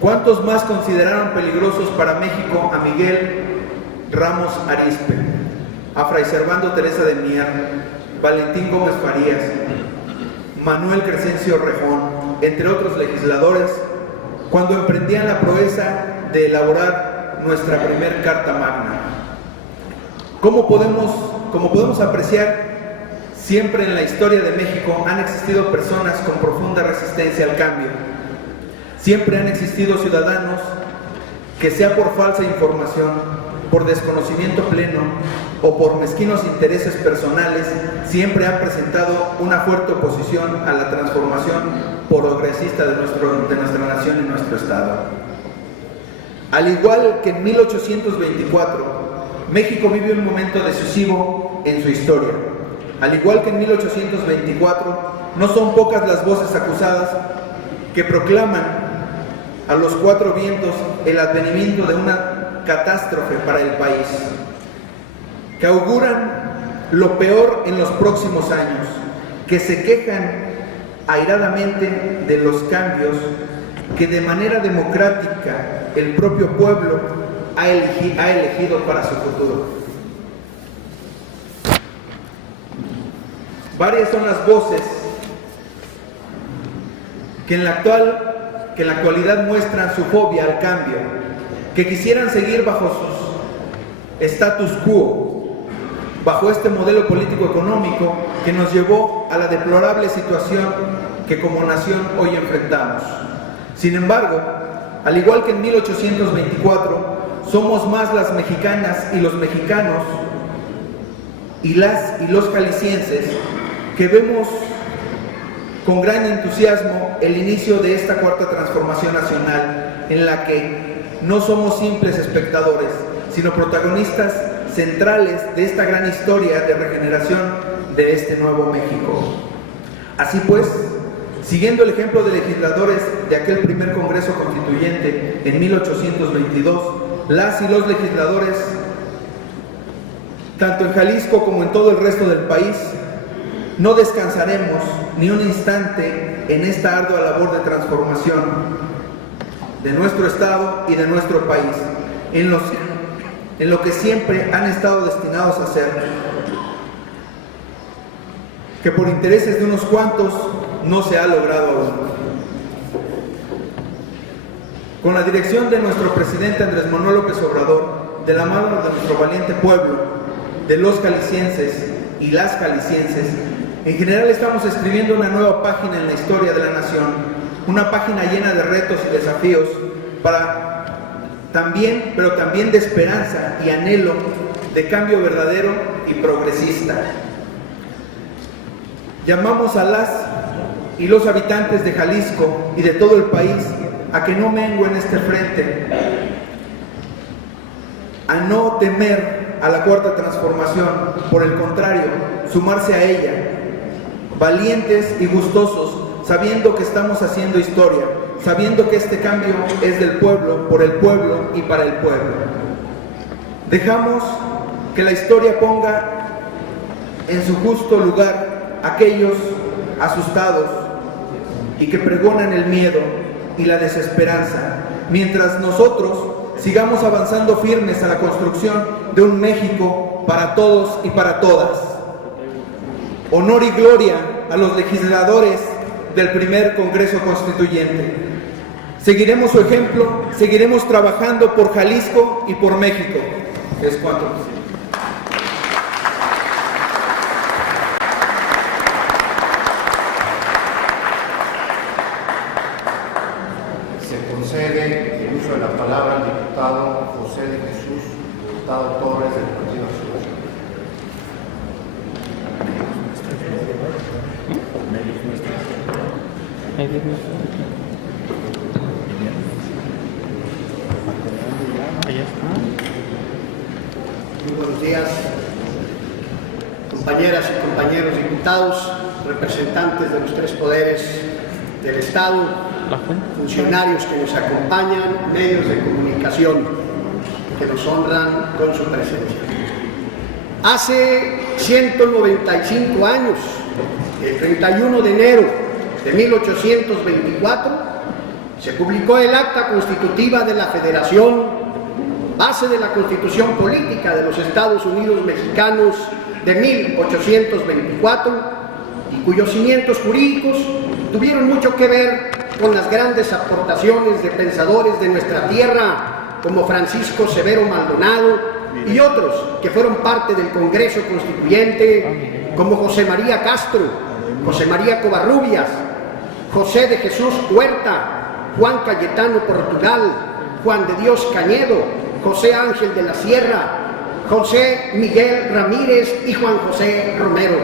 ¿Cuántos más consideraron peligrosos para México a Miguel Ramos Arizpe, a Fray Servando Teresa de Mier, Valentín Gómez Farías, Manuel Crescencio Rejón, entre otros legisladores, cuando emprendían la proeza de elaborar nuestra primer Carta Magna? Como podemos apreciar, siempre en la historia de México han existido personas con profunda resistencia al cambio. Siempre han existido ciudadanos que, sea por falsa información, por desconocimiento pleno o por mezquinos intereses personales, siempre han presentado una fuerte oposición a la transformación progresista de nuestra nación y nuestro Estado. Al igual que en 1824, México vive un momento decisivo en su historia. Al igual que en 1824, no son pocas las voces acusadas que proclaman a los cuatro vientos el advenimiento de una catástrofe para el país, que auguran lo peor en los próximos años, que se quejan airadamente de los cambios que de manera democrática el propio pueblo ha elegido para su futuro. Varias son las voces que en la actualidad muestran su fobia al cambio, que quisieran seguir bajo sus status quo, bajo este modelo político-económico que nos llevó a la deplorable situación que como nación hoy enfrentamos. Sin embargo, al igual que en 1824, somos más las mexicanas y los mexicanos y los jaliscienses que vemos con gran entusiasmo el inicio de esta cuarta transformación nacional, en la que no somos simples espectadores, sino protagonistas centrales de esta gran historia de regeneración de este nuevo México. Así pues, siguiendo el ejemplo de legisladores de aquel primer Congreso Constituyente en 1822, las y los legisladores, tanto en Jalisco como en todo el resto del país, no descansaremos ni un instante en esta ardua labor de transformación de nuestro Estado y de nuestro país, en lo que siempre han estado destinados a hacer, que por intereses de unos cuantos no se ha logrado aún. Con la dirección de nuestro presidente Andrés Manuel López Obrador, de la mano de nuestro valiente pueblo, de los jaliscienses y las jaliscienses, en general estamos escribiendo una nueva página en la historia de la nación, una página llena de retos y desafíos, pero también de esperanza y anhelo de cambio verdadero y progresista. Llamamos a las y los habitantes de Jalisco y de todo el país a que no menguen este frente, a no temer a la cuarta transformación, por el contrario, sumarse a ella, valientes y gustosos, sabiendo que estamos haciendo historia, sabiendo que este cambio es del pueblo, por el pueblo y para el pueblo. Dejamos que la historia ponga en su justo lugar a aquellos asustados y que pregonan el miedo y la desesperanza, mientras nosotros sigamos avanzando firmes a la construcción de un México para todos y para todas. Honor y gloria a los legisladores del primer Congreso Constituyente. Seguiremos su ejemplo, seguiremos trabajando por Jalisco y por México. Es cuanto. Se concede el uso de la palabra al diputado José de Jesús Hurtado Torres del Partido Acción Muy buenos días, compañeras y compañeros diputados, representantes de los tres poderes del Estado, funcionarios que nos acompañan, medios de comunicación que nos honran con su presencia. Hace 195 años, el 31 de enero de 1824, se publicó el Acta Constitutiva de la Federación, base de la Constitución Política de los Estados Unidos Mexicanos de 1824, y cuyos cimientos jurídicos tuvieron mucho que ver con las grandes aportaciones de pensadores de nuestra tierra, como Francisco Severo Maldonado y otros que fueron parte del Congreso Constituyente, como José María Castro, José María Covarrubias, José de Jesús Huerta, Juan Cayetano Portugal, Juan de Dios Cañedo, José Ángel de la Sierra, José Miguel Ramírez y Juan José Romero.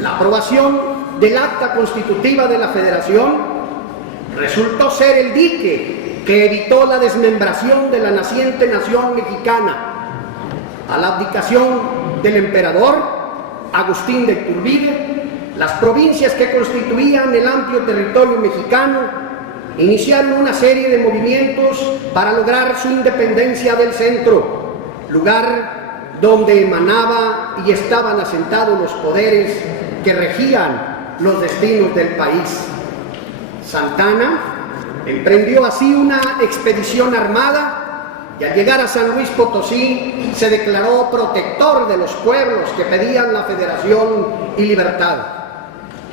La aprobación del Acta Constitutiva de la Federación resultó ser el dique que evitó la desmembración de la naciente nación mexicana. A la abdicación del emperador Agustín de Iturbide, las provincias que constituían el amplio territorio mexicano iniciaron una serie de movimientos para lograr su independencia del centro, lugar donde emanaba y estaban asentados los poderes que regían los destinos del país. Santana emprendió así una expedición armada y al llegar a San Luis Potosí se declaró protector de los pueblos que pedían la federación y libertad.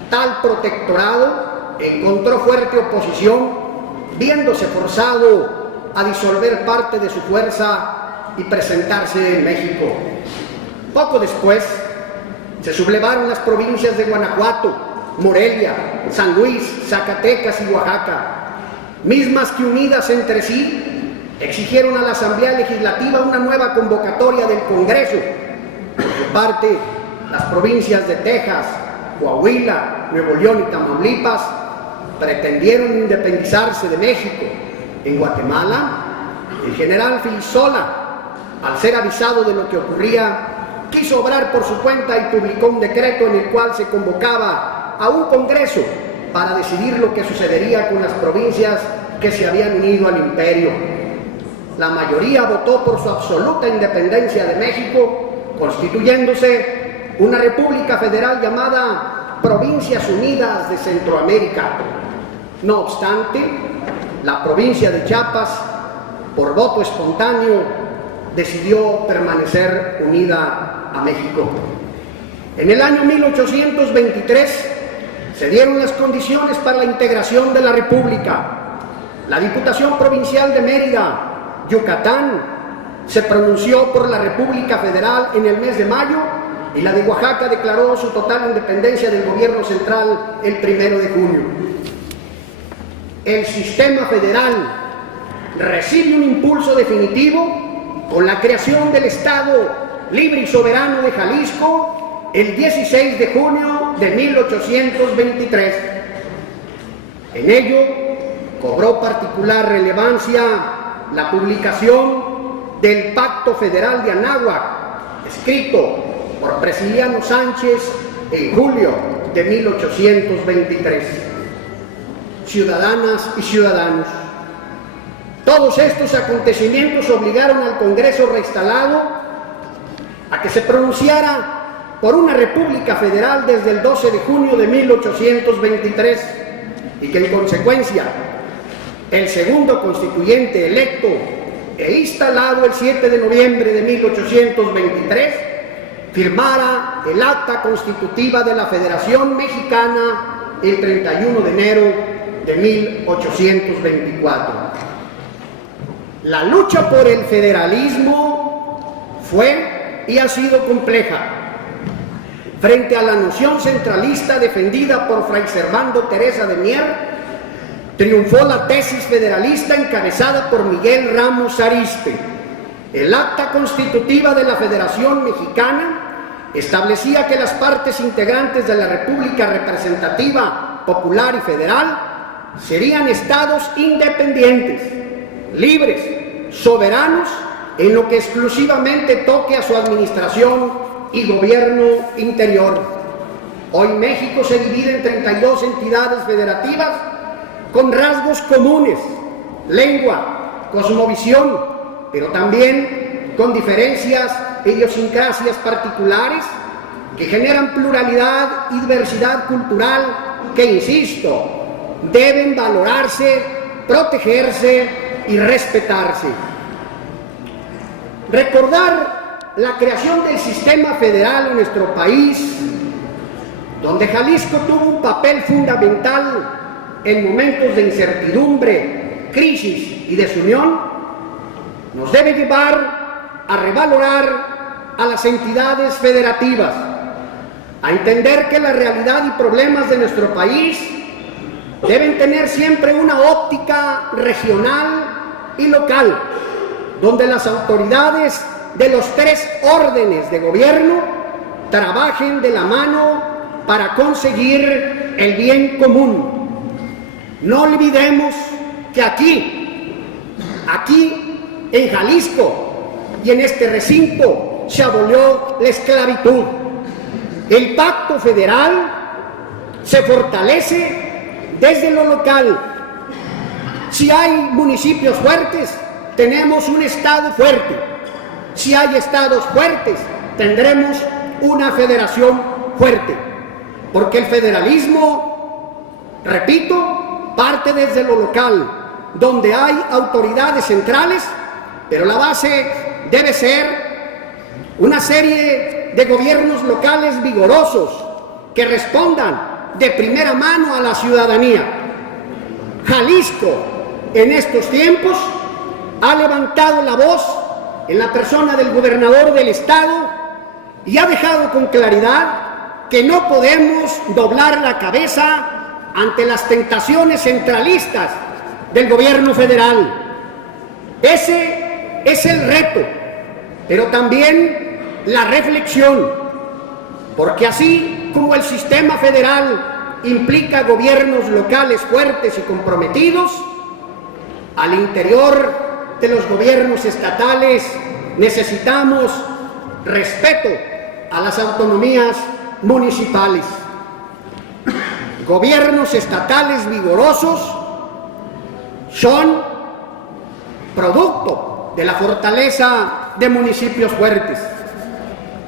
Tal protectorado encontró fuerte oposición, viéndose forzado a disolver parte de su fuerza y presentarse en México. Poco después se sublevaron las provincias de Guanajuato, Morelia, San Luis, Zacatecas y Oaxaca, mismas que unidas entre sí exigieron a la Asamblea Legislativa una nueva convocatoria del Congreso. Por su parte, las provincias de Texas, Coahuila, Nuevo León y Tamaulipas pretendieron independizarse de México. En Guatemala, el general Filisola, al ser avisado de lo que ocurría, quiso obrar por su cuenta y publicó un decreto en el cual se convocaba a un congreso para decidir lo que sucedería con las provincias que se habían unido al imperio. La mayoría votó por su absoluta independencia de México, constituyéndose una república federal llamada Provincias Unidas de Centroamérica. No obstante, la provincia de Chiapas, por voto espontáneo, decidió permanecer unida a México. En el año 1823 se dieron las condiciones para la integración de la República. La Diputación Provincial de Mérida, Yucatán, se pronunció por la República Federal en el mes de mayo y la de Oaxaca declaró su total independencia del gobierno central el 1 de junio. El sistema federal recibe un impulso definitivo con la creación del Estado Libre y Soberano de Jalisco el 16 de junio de 1823. En ello, cobró particular relevancia la publicación del Pacto Federal de Anáhuac, escrito por Prisciliano Sánchez en julio de 1823. Ciudadanas y ciudadanos, todos estos acontecimientos obligaron al Congreso reinstalado a que se pronunciara por una república federal desde el 12 de junio de 1823 y que en consecuencia el segundo constituyente electo e instalado el 7 de noviembre de 1823 firmara el acta constitutiva de la Federación Mexicana el 31 de enero de 1824. La lucha por el federalismo fue y ha sido compleja. Frente a la noción centralista defendida por Fray Servando Teresa de Mier, triunfó la tesis federalista encabezada por Miguel Ramos Arizpe. El acta constitutiva de la Federación Mexicana establecía que las partes integrantes de la República Representativa, Popular y Federal serían estados independientes, libres, soberanos, en lo que exclusivamente toque a su administración y gobierno interior. Hoy México se divide en 32 entidades federativas con rasgos comunes, lengua, cosmovisión, pero también con diferencias e idiosincrasias particulares que generan pluralidad y diversidad cultural que, insisto, deben valorarse, protegerse y respetarse. Recordar la creación del sistema federal en nuestro país, donde Jalisco tuvo un papel fundamental en momentos de incertidumbre, crisis y desunión, nos debe llevar a revalorar a las entidades federativas, a entender que la realidad y problemas de nuestro país deben tener siempre una óptica regional y local, donde las autoridades de los tres órdenes de gobierno trabajen de la mano para conseguir el bien común. No olvidemos que aquí en Jalisco y en este recinto se abolió la esclavitud. El pacto federal se fortalece desde lo local. Si hay municipios fuertes, tenemos un estado fuerte. Si hay estados fuertes, tendremos una federación fuerte. Porque el federalismo, repito, parte desde lo local, donde hay autoridades centrales, pero la base debe ser una serie de gobiernos locales vigorosos que respondan de primera mano a la ciudadanía. Jalisco, en estos tiempos, ha levantado la voz en la persona del gobernador del estado y ha dejado con claridad que no podemos doblar la cabeza ante las tentaciones centralistas del gobierno federal. Ese es el reto, pero también la reflexión, porque así como el sistema federal implica gobiernos locales fuertes y comprometidos, al interior de los gobiernos estatales necesitamos respeto a las autonomías municipales. Gobiernos estatales vigorosos son producto de la fortaleza de municipios fuertes.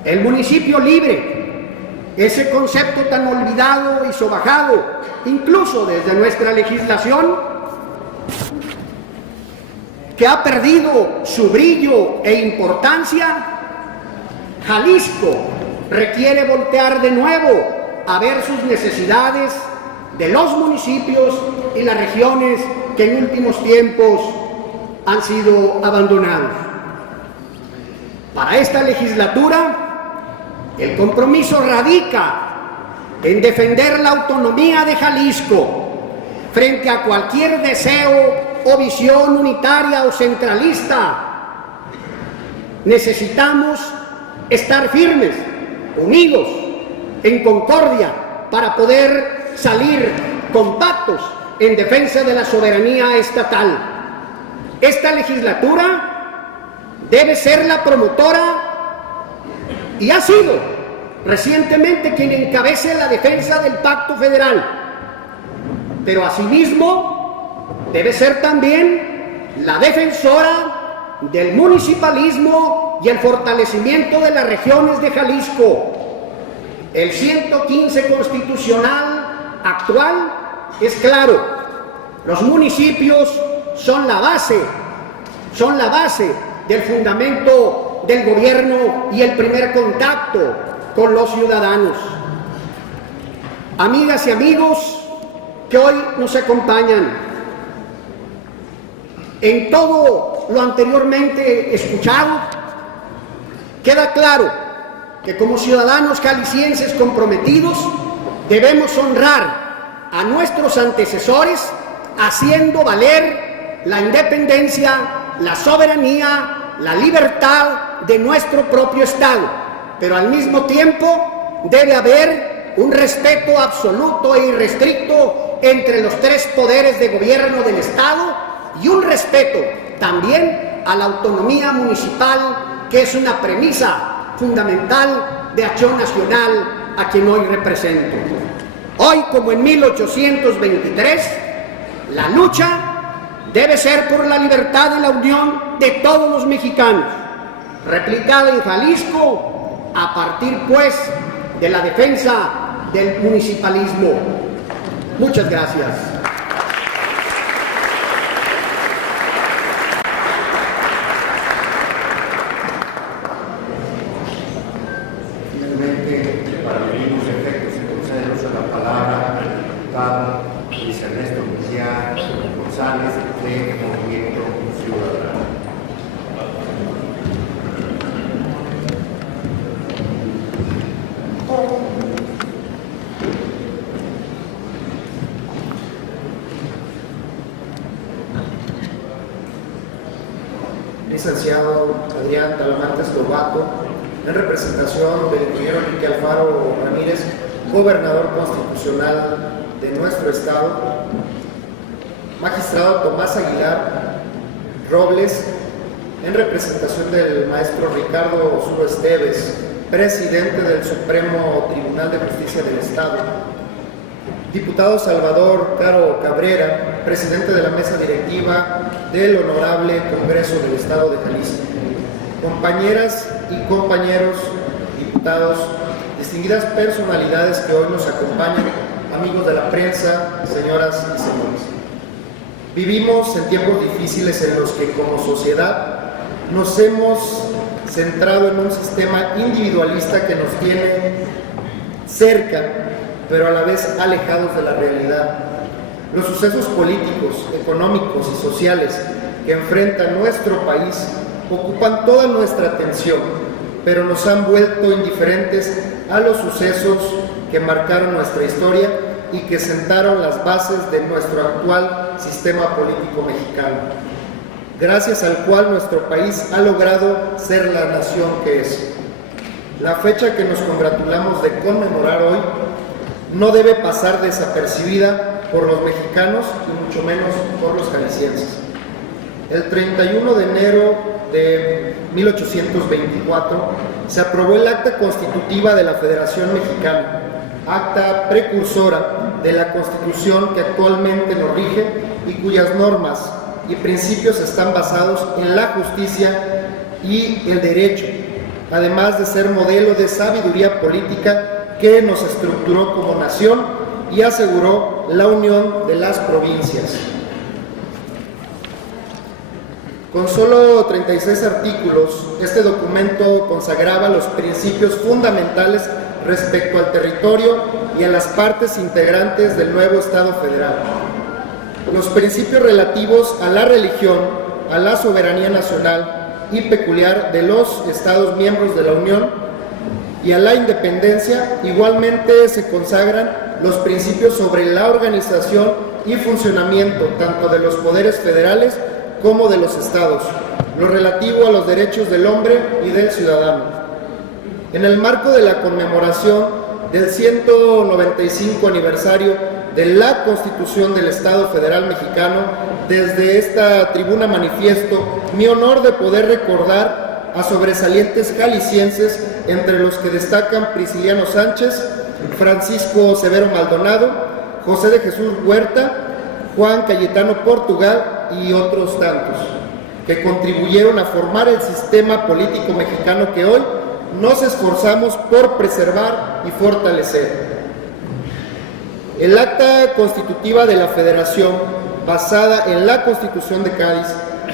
El municipio libre, ese concepto tan olvidado y sobajado, incluso desde nuestra legislación, que ha perdido su brillo e importancia. Jalisco requiere voltear de nuevo a ver sus necesidades de los municipios y las regiones que en últimos tiempos han sido abandonados. Para esta legislatura, el compromiso radica en defender la autonomía de Jalisco frente a cualquier deseo o visión unitaria o centralista. Necesitamos estar firmes, unidos, en concordia, para poder salir compactos en defensa de la soberanía estatal. Esta legislatura debe ser la promotora y ha sido recientemente quien encabece la defensa del Pacto Federal, pero asimismo debe ser también la defensora del municipalismo y el fortalecimiento de las regiones de Jalisco. El 115 constitucional actual es claro: los municipios son la base del fundamento del gobierno y el primer contacto con los ciudadanos. Amigas y amigos que hoy nos acompañan, en todo lo anteriormente escuchado, queda claro que como ciudadanos jaliscienses comprometidos debemos honrar a nuestros antecesores haciendo valer la independencia, la soberanía, la libertad de nuestro propio Estado, pero al mismo tiempo debe haber un respeto absoluto e irrestricto entre los tres poderes de gobierno del Estado y un respeto también a la autonomía municipal, que es una premisa fundamental de Acción Nacional, a quien hoy represento. Hoy, como en 1823, la lucha debe ser por la libertad y la unión de todos los mexicanos, replicada en Jalisco a partir, pues, de la defensa del municipalismo. Muchas gracias. Finalmente, para los mismos efectos, se concede el uso de la palabra al diputado Luis Ernesto Mejía González, de Movimiento Ciudadano. Licenciado Adrián Talamantes Lobato, en representación del ingeniero Enrique Alfaro Ramírez, gobernador constitucional de nuestro estado, magistrado Tomás Aguilar Robles, en representación del maestro Ricardo Osuro Esteves, presidente del Supremo Tribunal de Justicia del Estado, diputado Salvador Caro Cabrera, presidente de la mesa directiva del Honorable Congreso del Estado de Jalisco, compañeras y compañeros diputados, distinguidas personalidades que hoy nos acompañan, amigos de la prensa, señoras y señores. Vivimos en tiempos difíciles en los que como sociedad nos hemos centrado en un sistema individualista que nos tiene cerca, pero a la vez alejados de la realidad. Los sucesos políticos, económicos y sociales que enfrenta nuestro país ocupan toda nuestra atención, pero nos han vuelto indiferentes a los sucesos que marcaron nuestra historia y que sentaron las bases de nuestro actual sistema político mexicano, gracias al cual nuestro país ha logrado ser la nación que es. La fecha que nos congratulamos de conmemorar hoy no debe pasar desapercibida por los mexicanos y mucho menos por los jaliscienses. El 31 de enero de 1824 se aprobó el Acta Constitutiva de la Federación Mexicana, acta precursora de la Constitución que actualmente nos rige y cuyas normas y principios están basados en la justicia y el derecho, además de ser modelo de sabiduría política que nos estructuró como nación y aseguró la unión de las provincias. Con solo 36 artículos, este documento consagraba los principios fundamentales respecto al territorio y a las partes integrantes del nuevo Estado federal. Los principios relativos a la religión, a la soberanía nacional y peculiar de los Estados miembros de la Unión y a la independencia, igualmente se consagran los principios sobre la organización y funcionamiento tanto de los poderes federales como de los estados, lo relativo a los derechos del hombre y del ciudadano. En el marco de la conmemoración del 195 aniversario de la Constitución del Estado Federal Mexicano, desde esta tribuna manifiesto mi honor de poder recordar a sobresalientes jaliscienses, entre los que destacan Prisciliano Sánchez, Francisco Severo Maldonado, José de Jesús Huerta, Juan Cayetano Portugal y otros tantos, que contribuyeron a formar el sistema político mexicano que hoy nos esforzamos por preservar y fortalecer. El acta constitutiva de la Federación, basada en la Constitución de Cádiz,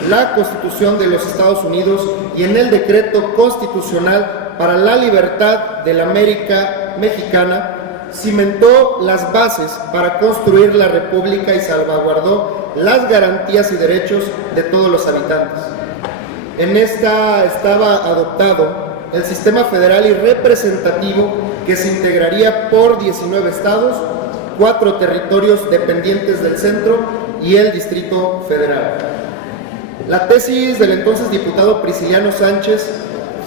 la Constitución de los Estados Unidos y en el Decreto Constitucional para la Libertad de la América Mexicana, cimentó las bases para construir la República y salvaguardó las garantías y derechos de todos los habitantes. En esta estaba adoptado el sistema federal y representativo, que se integraría por 19 estados, 4 territorios dependientes del centro y el Distrito Federal. La tesis del entonces diputado Prisciliano Sánchez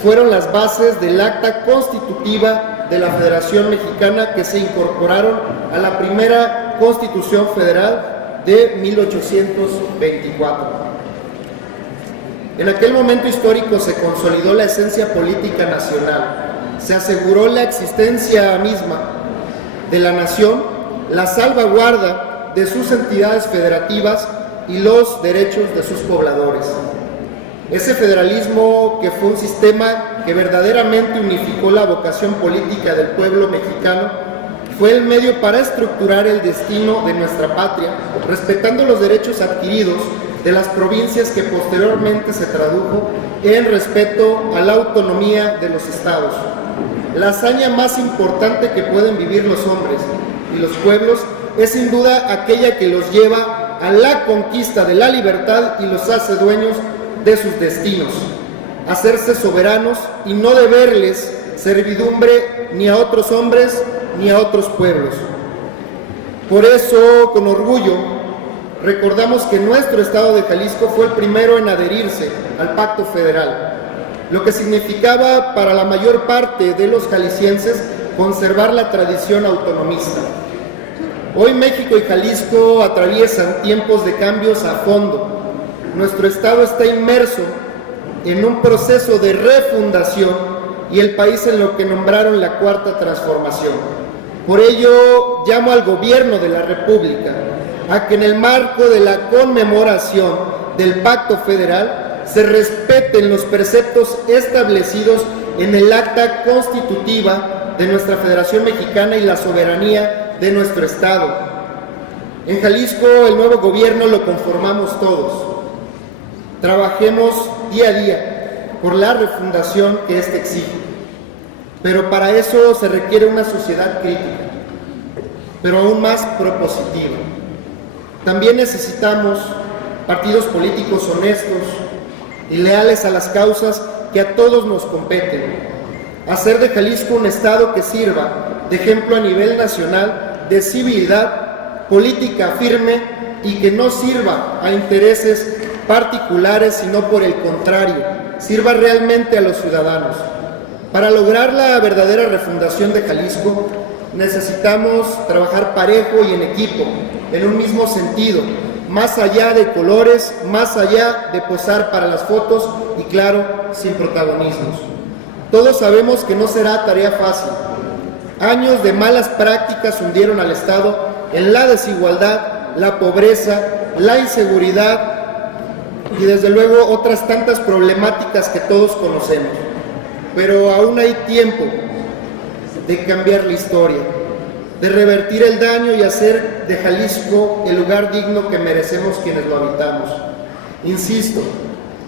fueron las bases del acta constitutiva de la Federación Mexicana, que se incorporaron a la primera Constitución Federal de 1824. En aquel momento histórico se consolidó la esencia política nacional, se aseguró la existencia misma de la nación, la salvaguarda de sus entidades federativas y los derechos de sus pobladores. Ese federalismo, que fue un sistema que verdaderamente unificó la vocación política del pueblo mexicano, fue el medio para estructurar el destino de nuestra patria, respetando los derechos adquiridos de las provincias, que posteriormente se tradujo en respeto a la autonomía de los estados. La hazaña más importante que pueden vivir los hombres y los pueblos es sin duda aquella que los lleva a la conquista de la libertad y los hace dueños de sus destinos, hacerse soberanos y no deberles servidumbre ni a otros hombres ni a otros pueblos. Por eso, con orgullo, recordamos que nuestro estado de Jalisco fue el primero en adherirse al Pacto Federal, lo que significaba para la mayor parte de los jaliscienses conservar la tradición autonomista. Hoy México y Jalisco atraviesan tiempos de cambios a fondo. Nuestro estado está inmerso en un proceso de refundación y el país en lo que nombraron la Cuarta Transformación. Por ello, llamo al gobierno de la República a que en el marco de la conmemoración del Pacto Federal se respeten los preceptos establecidos en el acta constitutiva de nuestra Federación Mexicana y la soberanía de nuestro estado. En Jalisco, el nuevo gobierno lo conformamos todos. Trabajemos día a día por la refundación que éste exige, pero para eso se requiere una sociedad crítica, pero aún más propositiva. También necesitamos partidos políticos honestos y leales a las causas que a todos nos competen. Hacer de Jalisco un estado que sirva de ejemplo a nivel nacional de civilidad política firme y que no sirva a intereses particulares, sino por el contrario, sirva realmente a los ciudadanos. Para lograr la verdadera refundación de Jalisco, necesitamos trabajar parejo y en equipo, en un mismo sentido, más allá de colores, más allá de posar para las fotos y, claro, sin protagonismos. Todos sabemos que no será tarea fácil. Años de malas prácticas hundieron al Estado en la desigualdad, la pobreza, la inseguridad y desde luego otras tantas problemáticas que todos conocemos. Pero aún hay tiempo de cambiar la historia, de revertir el daño y hacer de Jalisco el lugar digno que merecemos quienes lo habitamos. Insisto,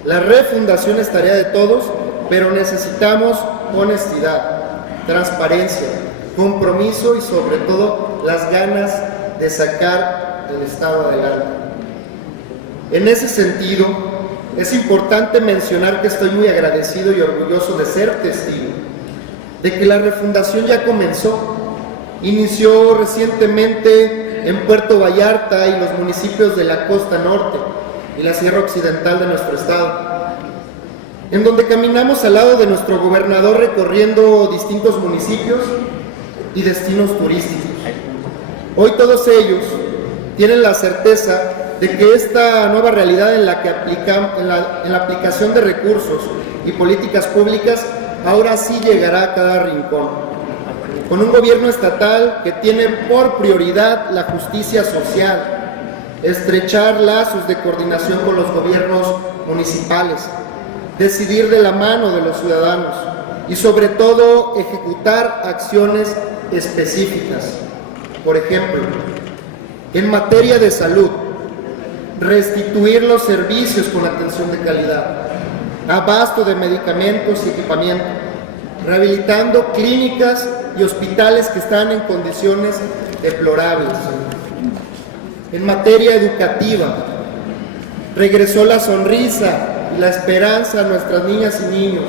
la refundación es tarea de todos, pero necesitamos honestidad, transparencia, compromiso y sobre todo las ganas de sacar el Estado adelante. En ese sentido, es importante mencionar que estoy muy agradecido y orgulloso de ser testigo de que la refundación ya comenzó. Inició recientemente en Puerto Vallarta y los municipios de la costa norte y la sierra occidental de nuestro estado, en donde caminamos al lado de nuestro gobernador recorriendo distintos municipios y destinos turísticos. Hoy todos ellos tienen la certeza de que esta nueva realidad en la aplicación de recursos y políticas públicas ahora sí llegará a cada rincón, con un gobierno estatal que tiene por prioridad la justicia social, estrechar lazos de coordinación con los gobiernos municipales, decidir de la mano de los ciudadanos y sobre todo ejecutar acciones específicas. Por ejemplo, en materia de salud, restituir los servicios con atención de calidad, abasto de medicamentos y equipamiento, rehabilitando clínicas y hospitales que están en condiciones deplorables. En materia educativa, regresó la sonrisa y la esperanza a nuestras niñas y niños,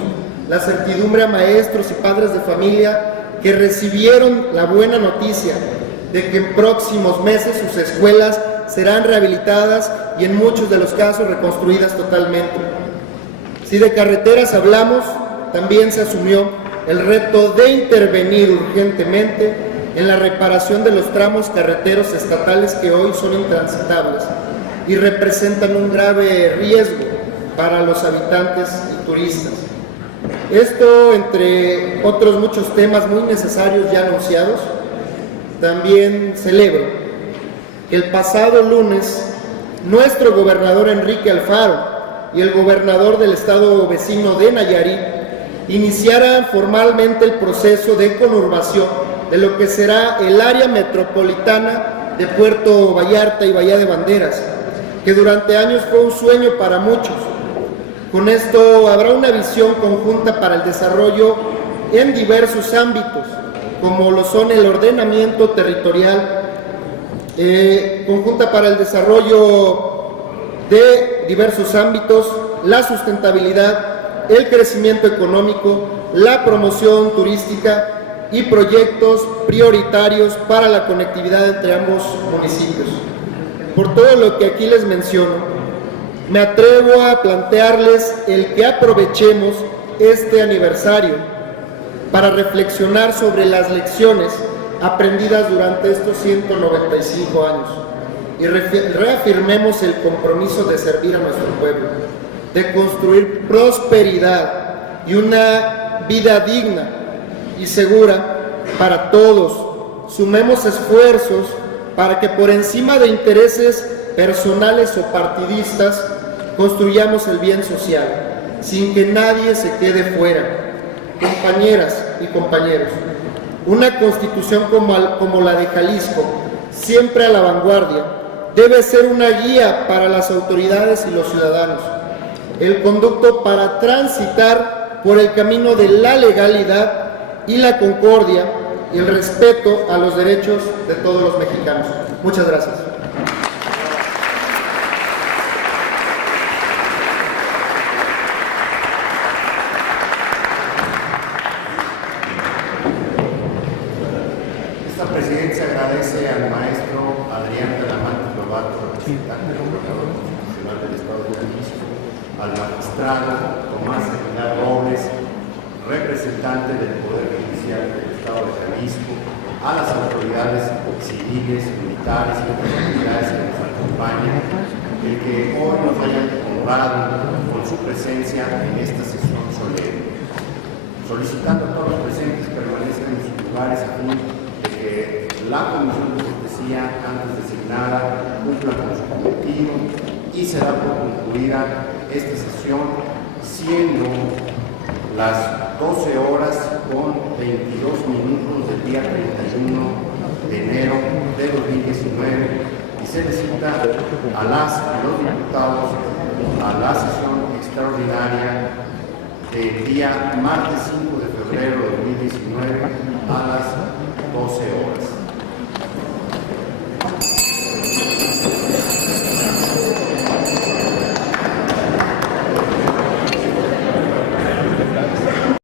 la certidumbre a maestros y padres de familia que recibieron la buena noticia de que en próximos meses sus escuelas serán rehabilitadas y en muchos de los casos reconstruidas totalmente. Si de carreteras hablamos, también se asumió el reto de intervenir urgentemente en la reparación de los tramos carreteros estatales que hoy son intransitables y representan un grave riesgo para los habitantes y turistas. Esto, entre otros muchos temas muy necesarios ya anunciados, también celebro que el pasado lunes nuestro gobernador Enrique Alfaro y el gobernador del estado vecino de Nayarit iniciaran formalmente el proceso de conurbación de lo que será el área metropolitana de Puerto Vallarta y Bahía de Banderas, que durante años fue un sueño para muchos. Con esto habrá una visión conjunta para el desarrollo en diversos ámbitos, como lo son el ordenamiento territorial, conjunta para el desarrollo de diversos ámbitos, la sustentabilidad, el crecimiento económico, la promoción turística y proyectos prioritarios para la conectividad entre ambos municipios. Por todo lo que aquí les menciono, me atrevo a plantearles el que aprovechemos este aniversario para reflexionar sobre las lecciones aprendidas durante estos 195 años y reafirmemos el compromiso de servir a nuestro pueblo, de construir prosperidad y una vida digna y segura para todos. Sumemos esfuerzos para que por encima de intereses personales o partidistas construyamos el bien social, sin que nadie se quede fuera. Compañeras y compañeros, una constitución como la de Jalisco, siempre a la vanguardia, debe ser una guía para las autoridades y los ciudadanos, el conducto para transitar por el camino de la legalidad y la concordia y el respeto a los derechos de todos los mexicanos. Muchas gracias. Esta presidencia agradece al maestro Adrián Talamante Lobato, representante del gobernador constitucional del Estado de Jalisco, al magistrado Tomás Aguilar Robles, representante del Poder Judicial del Estado de Jalisco, a las autoridades civiles, militares y otras autoridades que nos acompañan, el que hoy nos hayan honrado con su presencia en esta sesión solemne, solicitando a todos los presentes permanezcan en sus lugares a fin de que la Comisión de Cortesía, antes designada, cumpla con su cometido y se da por concluida esta sesión, siendo las 12 horas con 22 minutos del día 31 de enero de 2019 y se les cita a las y los diputados a la sesión extraordinaria del día martes 5